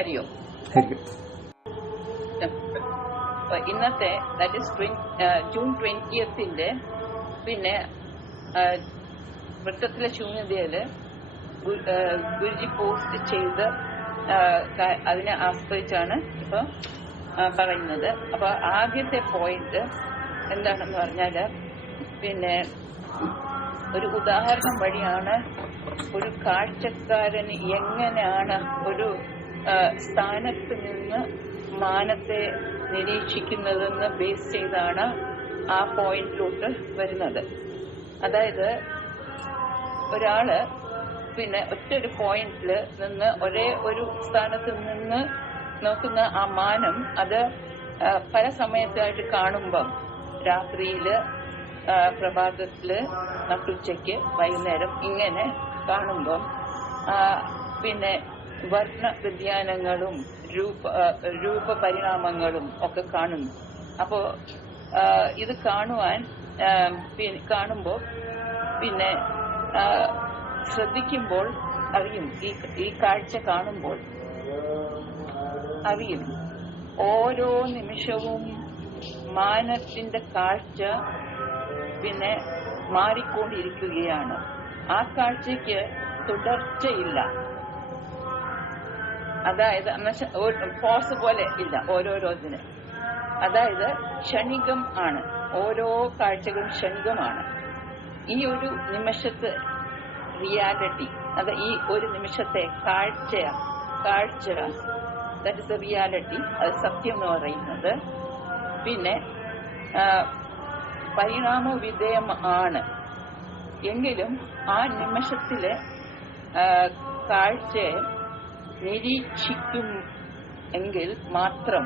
ഹരിയോ. ഇന്നത്തെ that is June 20th പിന്നെ വൃത്തത്തിലെ ശൂന്യതയില് Guruji post ചെയ്ത് അതിനെ ആസ്പദിച്ചാണ് ഇപ്പൊ പറയുന്നത്. അപ്പൊ ആദ്യത്തെ പോയിന്റ് എന്താണെന്ന് പറഞ്ഞാല് പിന്നെ ഒരു ഉദാഹരണം വഴിയാണ് ഒരു കാഴ്ചക്കാരൻ എങ്ങനെയാണ് ഒരു സ്ഥാനത്ത് നിന്ന് മാനത്തെ നിരീക്ഷിക്കുന്നതെന്ന് ബേസ് ചെയ്താണ് ആ പോയിന്റിലോട്ട് വരുന്നത്. അതായത് ഒരാള് പിന്നെ ഒറ്റൊരു പോയിന്റിൽ നിന്ന് ഒരേ ഒരു സ്ഥാനത്ത് നിന്ന് നോക്കുന്ന ആ മാനം അത് പല സമയത്തായിട്ട് കാണുമ്പം രാത്രിയില് പ്രഭാതത്തില് നട്ടുച്ചയ്ക്ക് വൈകുന്നേരം ഇങ്ങനെ കാണുമ്പം പിന്നെ വർണ്ണ വ്യതിയാനങ്ങളും രൂപപരിണാമങ്ങളും ഒക്കെ കാണുന്നു. അപ്പോ ഇത് കാണുമ്പോൾ പിന്നെ ശ്രദ്ധിക്കുമ്പോൾ അറിയും, ഈ കാഴ്ച കാണുമ്പോൾ അറിയും ഓരോ നിമിഷവും മാനത്തിന്റെ കാഴ്ച പിന്നെ മാറിക്കൊണ്ടിരിക്കുകയാണ്. ആ കാഴ്ചയ്ക്ക് തുടർച്ചയില്ല. അതായത് പോസ് പോലെ ഇല്ല ഓരോരോതിന്. അതായത് ക്ഷണികം ആണ്. ഓരോ കാഴ്ചകളും ക്ഷണികമാണ്. ഈ ഒരു നിമിഷത്തെ റിയാലിറ്റി, അത് ഈ ഒരു നിമിഷത്തെ കാഴ്ച ദാറ്റ് ഇസ് എ റിയാലിറ്റി, അത് സത്യം എന്ന് പറയുന്നത്. പിന്നെ പരിണാമ വിധേയം ആണ്. എങ്കിലും ആ നിമിഷത്തിലെ കാഴ്ചയെ നിരീക്ഷിക്കും എങ്കിൽ മാത്രം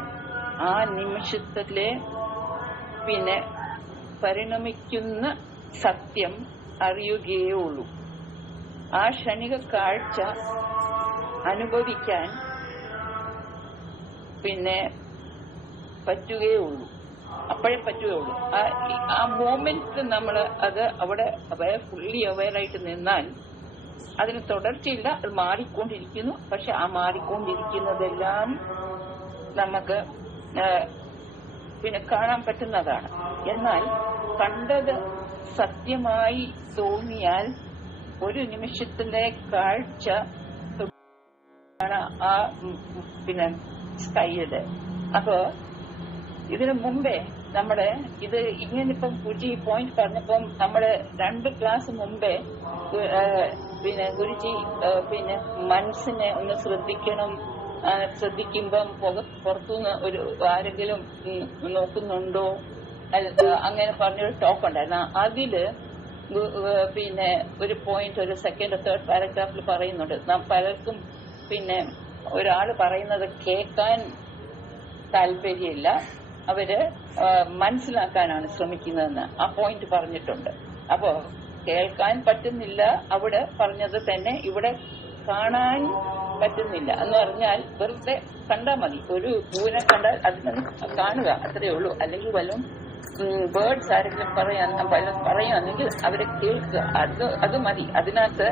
ആ നിമിഷത്തിലെ പിന്നെ പരിണമിക്കുന്ന സത്യം അറിയുകയേ ഉള്ളൂ. ആ ക്ഷണിക കാഴ്ച അനുഭവിക്കാൻ പിന്നെ പറ്റുകയുള്ളൂ. അപ്പോഴേ പറ്റുകയുള്ളൂ. ആ മോമെന്റിൽ നമ്മൾ അത് അവിടെ ഫുള്ളി അവെയറായിട്ട് നിന്നാൽ അതിന് തുടർച്ചയില്ല. അത് മാറിക്കൊണ്ടിരിക്കുന്നു. പക്ഷെ ആ മാറിക്കൊണ്ടിരിക്കുന്നതെല്ലാം നമുക്ക് പിന്നെ കാണാൻ പറ്റുന്നതാണ്. എന്നാൽ കണ്ടത് സത്യമായി തോന്നിയാൽ ഒരു നിമിഷത്തിലെ കാഴ്ച ആ പിന്നെ സ്കൈയില്. അപ്പോ ഇതിനു മുമ്പേ നമ്മുടെ ഇത് ഇങ്ങനിപ്പം ഗുരുജി പോയിന്റ് പറഞ്ഞപ്പം നമ്മുടെ 2 ക്ലാസ് മുമ്പേ പിന്നെ ഗുരുജി പിന്നെ മനസ്സിനെ ഒന്ന് ശ്രദ്ധിക്കുമ്പം പുറത്തുനിന്ന് ഒരു ആരെങ്കിലും നോക്കുന്നുണ്ടോ അങ്ങനെ പറഞ്ഞൊരു ടോക്ക് ഉണ്ടായിരുന്നു. അതില് പിന്നെ ഒരു പോയിന്റ് ഒരു സെക്കൻഡ് 3rd പാരഗ്രാഫിൽ പറയുന്നുണ്ട്. നാം പലർക്കും പിന്നെ ഒരാള് പറയുന്നത് കേൾക്കാൻ താല്പര്യമില്ല, അവര് മനസ്സിലാക്കാനാണ് ശ്രമിക്കുന്നതെന്ന് ആ പോയിന്റ് പറഞ്ഞിട്ടുണ്ട്. അപ്പോ കേൾക്കാൻ പറ്റുന്നില്ല അവിടെ പറഞ്ഞത് തന്നെ ഇവിടെ കാണാൻ പറ്റുന്നില്ല എന്ന് പറഞ്ഞാൽ വെറുതെ കണ്ടാൽ മതി. ഒരു പൂവിനെ കണ്ടാൽ അതിനെ കാണുക, അത്രയേ ഉള്ളൂ. അല്ലെങ്കിൽ വല്ലതും ബേർഡ്സ് ആരെങ്കിലും പറയുകയാണെങ്കിൽ അവരെ കേൾക്കുക, അത് മതി. അതിനകത്ത്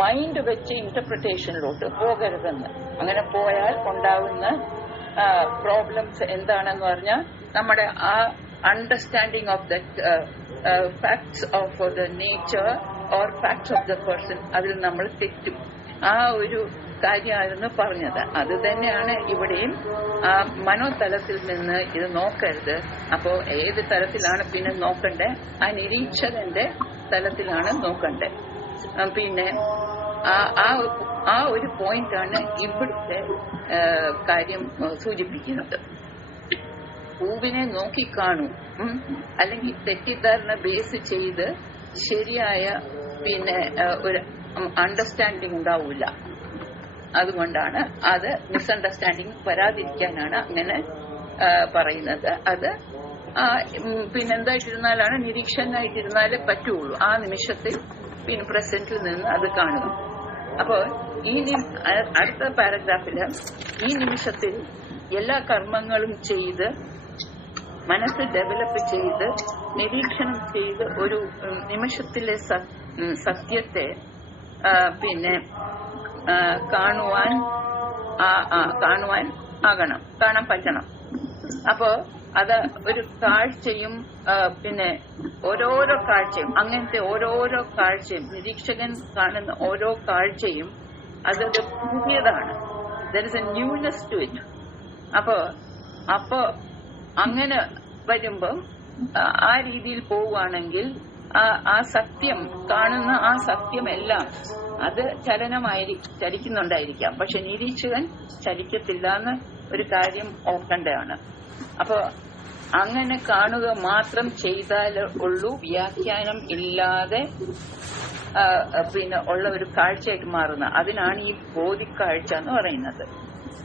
മൈൻഡ് വെച്ച് ഇന്റർപ്രിട്ടേഷനിലോട്ട് പോകരുതെന്ന്. അങ്ങനെ പോയാൽ ഉണ്ടാവുന്ന പ്രോബ്ലംസ് എന്താണെന്ന് പറഞ്ഞാൽ നമ്മുടെ ആ understanding of the facts of the nature or facts of the person, അതിൽ നമ്മൾ തെറ്റും. ആ ഒരു കാര്യമായിരുന്നു പറഞ്ഞത്. അത് തന്നെയാണ് ഇവിടെയും. ആ മനോതലത്തിൽ നിന്ന് ഇത് നോക്കരുത്. അപ്പോ ഏത് തലത്തിലാണ് പിന്നെ നോക്കണ്ടേ? ആ നിരീക്ഷകന്റെ തലത്തിലാണ് നോക്കണ്ടേ. പിന്നെ ആ ഒരു പോയിന്റാണ് ഇവിടുത്തെ കാര്യം സൂചിപ്പിക്കുന്നത്. പൂവിനെ നോക്കിക്കാണൂ, അല്ലെങ്കിൽ തെറ്റിദ്ധാരണ ബേസ് ചെയ്ത് ശരിയായ പിന്നെ ഒരു അണ്ടർസ്റ്റാൻഡിങ് ഉണ്ടാവില്ല. അതുകൊണ്ടാണ് അത് മിസ്അണ്ടർസ്റ്റാൻഡിങ് വരാതിരിക്കാനാണ് അങ്ങനെ പറയുന്നത്. അത് പിന്നെന്തായിട്ടിരുന്നാലാണ് നിരീക്ഷനായിട്ടിരുന്നാലേ പറ്റുള്ളൂ. ആ നിമിഷത്തിൽ പിന്നെ പ്രസന്റിൽ നിന്ന് അത് കാണുക. അപ്പോൾ ഈ അടുത്ത പാരഗ്രാഫില് ഈ നിമിഷത്തിൽ എല്ലാ കർമ്മങ്ങളും ചെയ്ത് മനസ്സ് ഡെവലപ്പ് ചെയ്ത് നിരീക്ഷണം ചെയ്ത് ഒരു നിമിഷത്തിലെ സത്യത്തെ പിന്നെ കാണുവാൻ കാണാൻ പറ്റണം. അപ്പോ അത് ഒരു കാഴ്ചയും പിന്നെ ഓരോരോ കാഴ്ചയും അങ്ങനത്തെ ഓരോരോ കാഴ്ചയും നിരീക്ഷകൻ കാണുന്ന ഓരോ കാഴ്ചയും അതത് പുതിയതാണ്. There is a newness to it. അപ്പോ അങ്ങനെ വരുമ്പം ആ രീതിയിൽ പോവുകയാണെങ്കിൽ ആ സത്യം കാണുന്ന ആ സത്യമെല്ലാം അത് ചലിക്കുന്നുണ്ടായിരിക്കാം. പക്ഷെ നിരീക്ഷകൻ ചലിക്കത്തില്ല എന്ന് ഒരു കാര്യം ഓർക്കേണ്ടതാണ്. അപ്പൊ അങ്ങനെ കാണുക മാത്രം ചെയ്താൽ ഉള്ളൂ വ്യാഖ്യാനം ഇല്ലാതെ പിന്നെ ഉള്ള ഒരു കാഴ്ചയായിട്ട് മാറുന്ന. അതിനാണ് ഈ ബോധിക്കാഴ്ച എന്ന് പറയുന്നത്.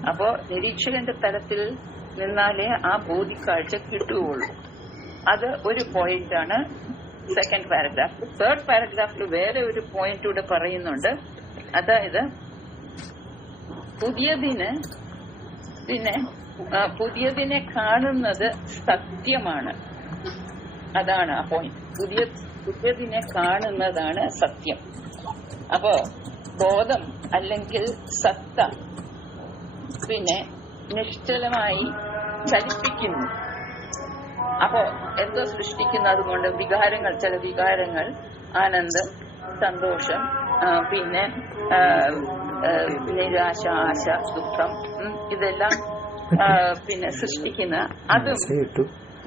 അപ്പോ നിരീക്ഷകന്റെ തലത്തിൽ നിന്നാലേ ആ ബോധിക്കാഴ്ച കിട്ടുകയുള്ളൂ. അത് ഒരു പോയിന്റാണ് സെക്കൻഡ് പാരഗ്രാഫ്. തേർഡ് പാരഗ്രാഫിൽ വേറെ ഒരു പോയിന്റ് കൂടെ പറയുന്നുണ്ട്. അതായത് പുതിയതിനെ കാണുന്നത് സത്യമാണ്. അതാണ് ആ പോയിന്റ്. പുതിയതിനെ കാണുന്നതാണ് സത്യം. അപ്പോ ബോധം അല്ലെങ്കിൽ സത്ത പിന്നെ നിശ്ചലമായി ചലിപ്പിക്കുന്നു. അപ്പോ എന്തോ സൃഷ്ടിക്കുന്നു. അതുകൊണ്ട് ചില വികാരങ്ങൾ, ആനന്ദം, സന്തോഷം, പിന്നെ നിരാശ, ആശ, ദുഃഖം, ഇതെല്ലാം പിന്നെ സൃഷ്ടിക്കുന്ന അതും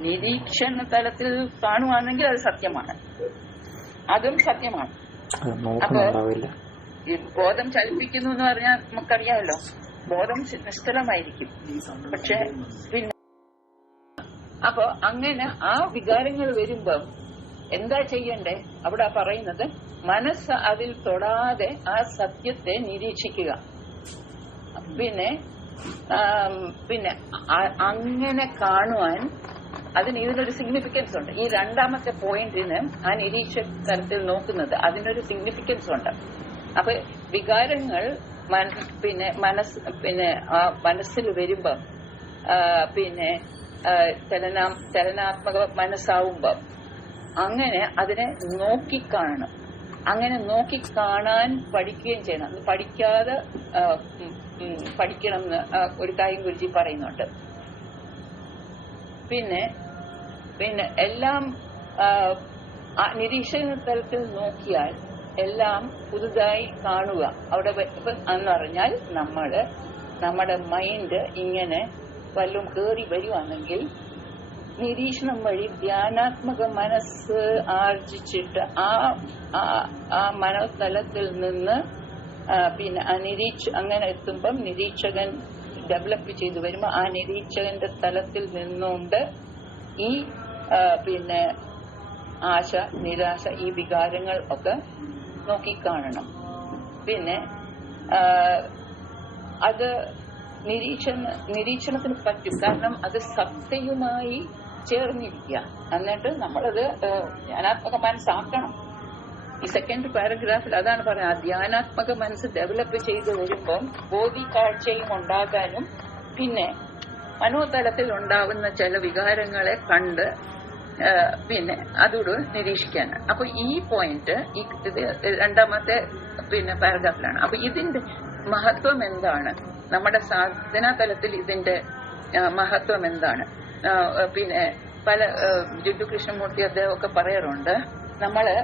നിരീക്ഷണ തലത്തിൽ കാണുവാണെങ്കിൽ അത് സത്യമാണ്. അതും സത്യമാണ്. അപ്പോ ബോധം ചലിപ്പിക്കുന്നു എന്ന് പറഞ്ഞാൽ നമുക്കറിയാമല്ലോ, ബോധം നിശ്ചലമായിരിക്കും. പക്ഷെ പിന്നെ അപ്പൊ അങ്ങനെ ആ വികാരങ്ങൾ വരുമ്പം എന്താ ചെയ്യണ്ടേ? അവിടെ പറയുന്നത് മനസ്സ് അതിൽ തൊടാതെ ആ സത്യത്തെ നിരീക്ഷിക്കുക. പിന്നെ അങ്ങനെ കാണുവാൻ ഇതിനൊരു സിഗ്നിഫിക്കൻസ് ഉണ്ട്. ഈ രണ്ടാമത്തെ പോയിന്റിന് ആ നിരീക്ഷക തലത്തിൽ നോക്കുന്നത് അതിനൊരു സിഗ്നിഫിക്കൻസ് ഉണ്ട്. അപ്പൊ വികാരങ്ങൾ മനസ്സിൽ വരുമ്പം ചലനാത്മക മനസ്സാവുമ്പം അങ്ങനെ അതിനെ നോക്കിക്കാണണം. അങ്ങനെ നോക്കിക്കാണാൻ പഠിക്കുകയും ചെയ്യണം. പഠിക്കാതെ പഠിക്കണം എന്ന് ഒരു കാര്യം ഗുരുജി പറയുന്നുണ്ട്. പിന്നെ എല്ലാം നിരീക്ഷണ തലത്തിൽ നോക്കിയാൽ എല്ലാം പുതുതായി കാണുക. അവിടെ എന്ന് പറഞ്ഞാൽ നമ്മുടെ മൈൻഡ് ഇങ്ങനെ വല്ലതും കയറി വരുവാണെങ്കിൽ നിരീക്ഷണം വഴി ധ്യാനാത്മക മനസ്സ് ആർജിച്ചിട്ട് ആ മനോതലത്തിൽ നിന്ന് പിന്നെ അങ്ങനെ എത്തുമ്പം നിരീക്ഷകൻ ഡെവലപ്പ് ചെയ്തു വരുമ്പോ ആ നിരീക്ഷകന്റെ തലത്തിൽ നിന്നുകൊണ്ട് ഈ പിന്നെ ആശ, നിരാശ, ഈ വികാരങ്ങൾ ഒക്കെ നോക്കിക്കാണണം. പിന്നെ അത് നിരീക്ഷണത്തിന് പറ്റും. കാരണം അത് സത്തയുമായി ചേർന്നിരിക്കുക. എന്നിട്ട് നമ്മളത് ധ്യാനാത്മക മനസ്സാക്കണം. ഈ സെക്കൻഡ് പാരഗ്രാഫിൽ അതാണ് പറയുന്നത്. ധ്യാനാത്മക മനസ്സ് ഡെവലപ്പ് ചെയ്ത് വരുമ്പം ബോധി കാഴ്ചയും ഉണ്ടാകാനും പിന്നെ മനോതലത്തിൽ ഉണ്ടാവുന്ന ചില വികാരങ്ങളെ കണ്ട് പിന്നെ അതോട് നിരീക്ഷിക്കാനാണ്. അപ്പൊ ഈ പോയിന്റ് ഇത് രണ്ടാമത്തെ പാരഗ്രാഫിലാണ്. അപ്പൊ ഇതിന്റെ മഹത്വം എന്താണ്? നമ്മുടെ സാധനാ തലത്തിൽ ഇതിന്റെ മഹത്വം എന്താണ്? പിന്നെ പല ജിഡു കൃഷ്ണമൂർത്തി അദ്ദേഹം ഒക്കെ പറയാറുണ്ട്, നമ്മള്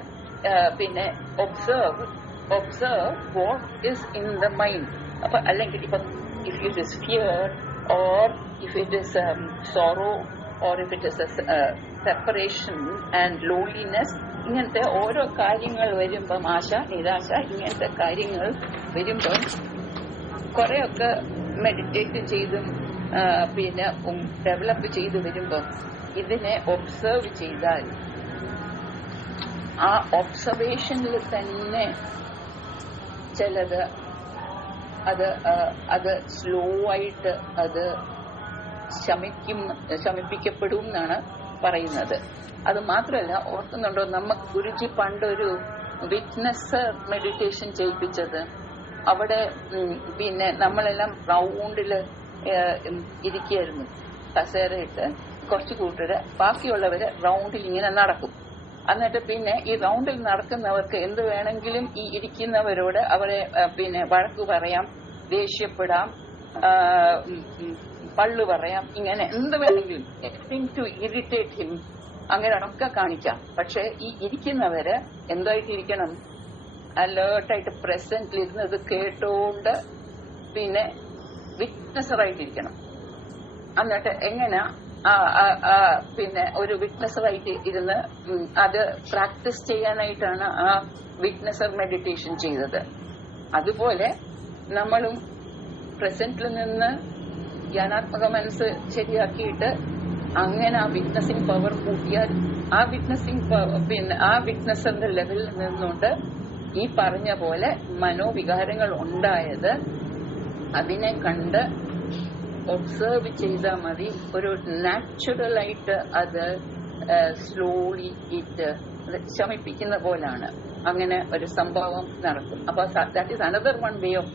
observe what is in the mind. അപ്പൊ അല്ലെങ്കിൽ ഇപ്പൊ if it is fear or if it is sorrow or if it is separation and loneliness, ഇങ്ങനത്തെ ഓരോ കാര്യങ്ങൾ വരുമ്പം, ആശ, നിരാശ, ഇങ്ങനത്തെ കാര്യങ്ങൾ വരുമ്പം കുറെയൊക്കെ മെഡിറ്റേറ്റ് ചെയ്തും ഡെവലപ്പ് ചെയ്ത് വരുമ്പം ഇതിനെ ഒബ്സർവ് ചെയ്താൽ ആ ഒബ്സർവേഷനിൽ തന്നെ ചിലത് അത് സ്ലോ ആയിട്ട് അത് ശമിപ്പിക്കപ്പെടും എന്നാണ് പറയുന്നത്. അത് മാത്രമല്ല, ഓർക്കുന്നുണ്ടോ, നമുക്ക് ഗുരുജി പണ്ടൊരു വിറ്റ്നസ് മെഡിറ്റേഷൻ ചെയ്യിപ്പിച്ചത്? അവിടെ നമ്മളെല്ലാം റൗണ്ടില് ഇരിക്കുകയായിരുന്നു, കസേരയിട്ട് കുറച്ച് കൂട്ടര്, ബാക്കിയുള്ളവര് റൗണ്ടിൽ ഇങ്ങനെ നടക്കും. എന്നിട്ട് ഈ റൗണ്ടിൽ നടക്കുന്നവർക്ക് എന്ത് വേണമെങ്കിലും ഈ ഇരിക്കുന്നവരോട് അവരെ വഴക്കു പറയാം, ദേഷ്യപ്പെടാം, പള്ളു പറയാം, ഇങ്ങനെ എന്ത് വേണമെങ്കിലും ടു ഇറിറ്റേറ്റ് ഹിം, അങ്ങനെയൊക്കെ കാണിക്കാം. പക്ഷെ ഈ ഇരിക്കുന്നവര് എന്തായിട്ടിരിക്കണം? അലേർട്ടായിട്ട് പ്രസന്റിൽ ഇരുന്ന് ഇത് കേട്ടോണ്ട് പിന്നെ വിറ്റ്നസറായിട്ടിരിക്കണം. എന്നിട്ട് എങ്ങനെ പിന്നെ ഒരു വിറ്റ്നസറായിട്ട് ഇരുന്ന് അത് പ്രാക്ടീസ് ചെയ്യാനായിട്ടാണ് ആ വിറ്റ്നസർ മെഡിറ്റേഷൻ ചെയ്തത്. അതുപോലെ നമ്മളും പ്രസന്റിൽ നിന്ന് ജ്ഞാനാത്മക മനസ്സ് ശരിയാക്കിയിട്ട് അങ്ങനെ ആ വിറ്റ്നസിംഗ് പവർ കൂട്ടിയാൽ ആ വിറ്റ്നസറിന്റെ ലെവലിൽ നിന്നുകൊണ്ട് ഈ പറഞ്ഞ പോലെ മനോവികാരങ്ങൾ ഉണ്ടായത് അതിനെ കണ്ട് ഒബ്സർവ് ചെയ്താൽ മതി. ഒരു നാച്ചുറലായിട്ട് അത് സ്ലോലി ഇറ്റ് ശമിപ്പിക്കുന്ന പോലാണ് അങ്ങനെ ഒരു സംഭവം നടക്കും. അപ്പൊ that is another one way of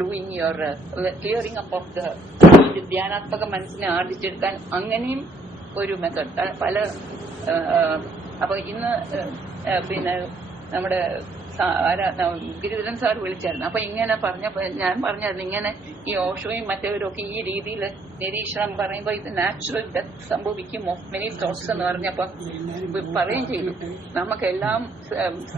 doing your clearing up of the ധ്യാനാത്മക മനസ്സിനെ ആർജിച്ചെടുക്കാൻ അങ്ങനെയും ഒരു മെത്തേഡ് പല. അപ്പൊ ഇന്ന് പിന്നെ നമ്മുടെ ഗിരിധരൻ സാർ വിളിച്ചായിരുന്നു. അപ്പൊ ഇങ്ങനെ പറഞ്ഞപ്പോ ഞാൻ പറഞ്ഞായിരുന്നു, ഇങ്ങനെ ഈ ഓഷോയും മറ്റവരും ഒക്കെ ഈ രീതിയിൽ നിരീക്ഷണം പറയുമ്പോ ഇത് നാച്ചുറൽ ഡെത്ത് സംഭവിക്കും ഓഫ് മെനി തോട്ട്സ് എന്ന് പറഞ്ഞപ്പോ പറയുകയും ചെയ്തു. നമുക്കെല്ലാം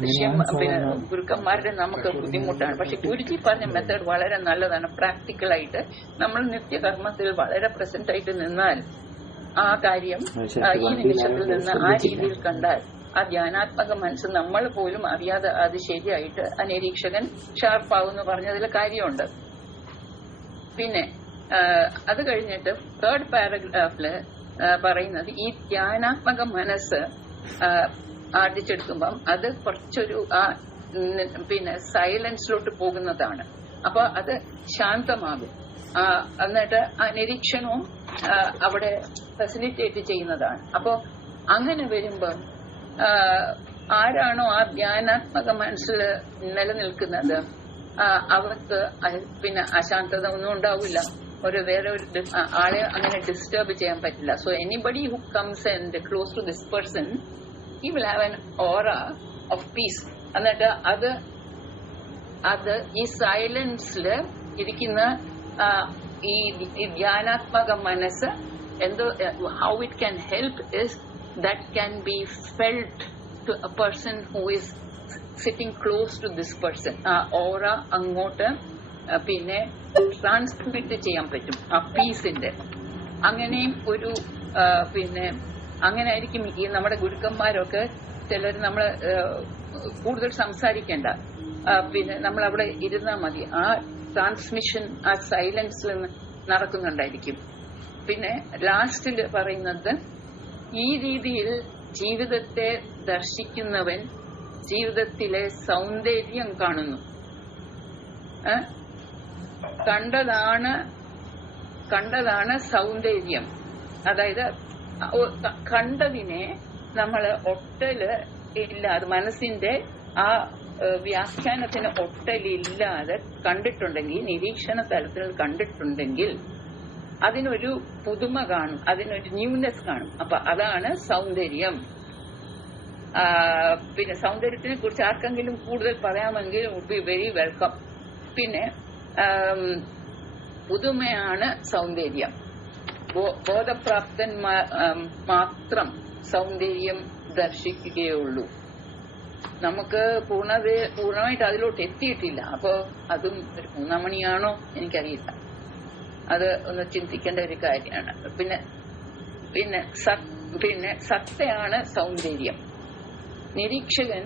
പിന്നെ ഗുരുക്കന്മാരുടെ നമുക്ക് ബുദ്ധിമുട്ടാണ്. പക്ഷെ ഗുരുജി പറഞ്ഞ മെത്തേഡ് വളരെ നല്ലതാണ്. പ്രാക്ടിക്കലായിട്ട് നമ്മൾ നിത്യകർമ്മത്തിൽ വളരെ പ്രസന്റ് ആയിട്ട് നിന്നാൽ ആ കാര്യം ഈ നിമിഷത്തിൽ നിന്ന് ആ രീതിയിൽ കണ്ടാൽ ആ ധ്യാനാത്മക മനസ്സ് നമ്മൾ പോലും അറിയാതെ അത് ശരിയായിട്ട് ആ നിരീക്ഷകൻ ഷാർപ്പാവെന്ന് പറഞ്ഞതിൽ കാര്യമുണ്ട്. പിന്നെ അത് കഴിഞ്ഞിട്ട് തേർഡ് പാരഗ്രാഫില് പറയുന്നത് ഈ ധ്യാനാത്മക മനസ്സ് ആർജിച്ചെടുക്കുമ്പം അത് കുറച്ചൊരു പിന്നെ സൈലൻസിലോട്ട് പോകുന്നതാണ്. അപ്പൊ അത് ശാന്തമാകും. എന്നിട്ട് ആ നിരീക്ഷണവും അവിടെ ഫെസിലിറ്റേറ്റ് ചെയ്യുന്നതാണ്. അപ്പോ അങ്ങനെ വരുമ്പോ ആരാണോ ആ ധ്യാനാത്മക മനസ്സിൽ നിലനിൽക്കുന്നത് അവർക്ക് പിന്നെ അശാന്തത ഒന്നും ഉണ്ടാവില്ല. വേറെ ഒരു ആളെ അങ്ങനെ ഡിസ്റ്റർബ് ചെയ്യാൻ പറ്റില്ല. So anybody who comes and close to this person he will have an aura of peace. എന്നിട്ട് അത് ഈ സൈലൻസിൽ ഇരിക്കുന്ന ഈ ധ്യാനാത്മക മനസ്സ് എന്തോ how it can help is that can be felt to a person who is sitting close to this person. ഓറ അങ്ങോട്ട് പിന്നെ ട്രാൻസ്മിറ്റ് ചെയ്യാൻ പറ്റും ആ പീസിന്റെ. അങ്ങനെയും ഒരു പിന്നെ അങ്ങനെ ആയിരിക്കും ഈ നമ്മുടെ ഗുരുക്കന്മാരൊക്കെ. ചിലർ നമ്മള് കൂടുതൽ സംസാരിക്കേണ്ട, പിന്നെ നമ്മൾ അവിടെ ഇരുന്നാൽ മതി. ആ ട്രാൻസ്മിഷൻ ആ സൈലൻസിൽ നടക്കുന്നുണ്ടായിരിക്കും. പിന്നെ ലാസ്റ്റിൽ പറയുന്നത് ഈ രീതിയിൽ ജീവിതത്തെ ദർശിക്കുന്നവൻ ജീവിതത്തിലെ സൗന്ദര്യം കാണുന്നു. കണ്ടതാണ് സൗന്ദര്യം. അതായത് കണ്ടതിനെ നമ്മള് ഒട്ടല് ഇല്ലാതെ, മനസ്സിന്റെ ആ വ്യാഖ്യാനത്തിന് ഒട്ടലില്ലാതെ കണ്ടിട്ടുണ്ടെങ്കിൽ, നിരീക്ഷണ തലത്തിൽ കണ്ടിട്ടുണ്ടെങ്കിൽ അതിനൊരു പുതുമ കാണും, അതിനൊരു ന്യൂനെസ് കാണും. അപ്പൊ അതാണ് സൗന്ദര്യം. പിന്നെ സൗന്ദര്യത്തിനെ കുറിച്ച് ആർക്കെങ്കിലും കൂടുതൽ പറയാമെങ്കിൽ വുഡ് ബി വെരി വെൽക്കം. പിന്നെ പുതുമയാണ് സൗന്ദര്യം. ബോധപ്രാപ്തൻ മാത്രം സൗന്ദര്യം ദർശിക്കുകയുള്ളൂ. നമുക്ക് പൂർണ്ണമായിട്ട് അതിലോട്ട് എത്തിയിട്ടില്ല. അപ്പോ അതും ഒരു 3 മണിയാണോ എനിക്കറിയില്ല. അത് ഒന്ന് ചിന്തിക്കേണ്ട ഒരു കാര്യമാണ്. പിന്നെ സത്തയാണ് സൗന്ദര്യം. നിരീക്ഷകൻ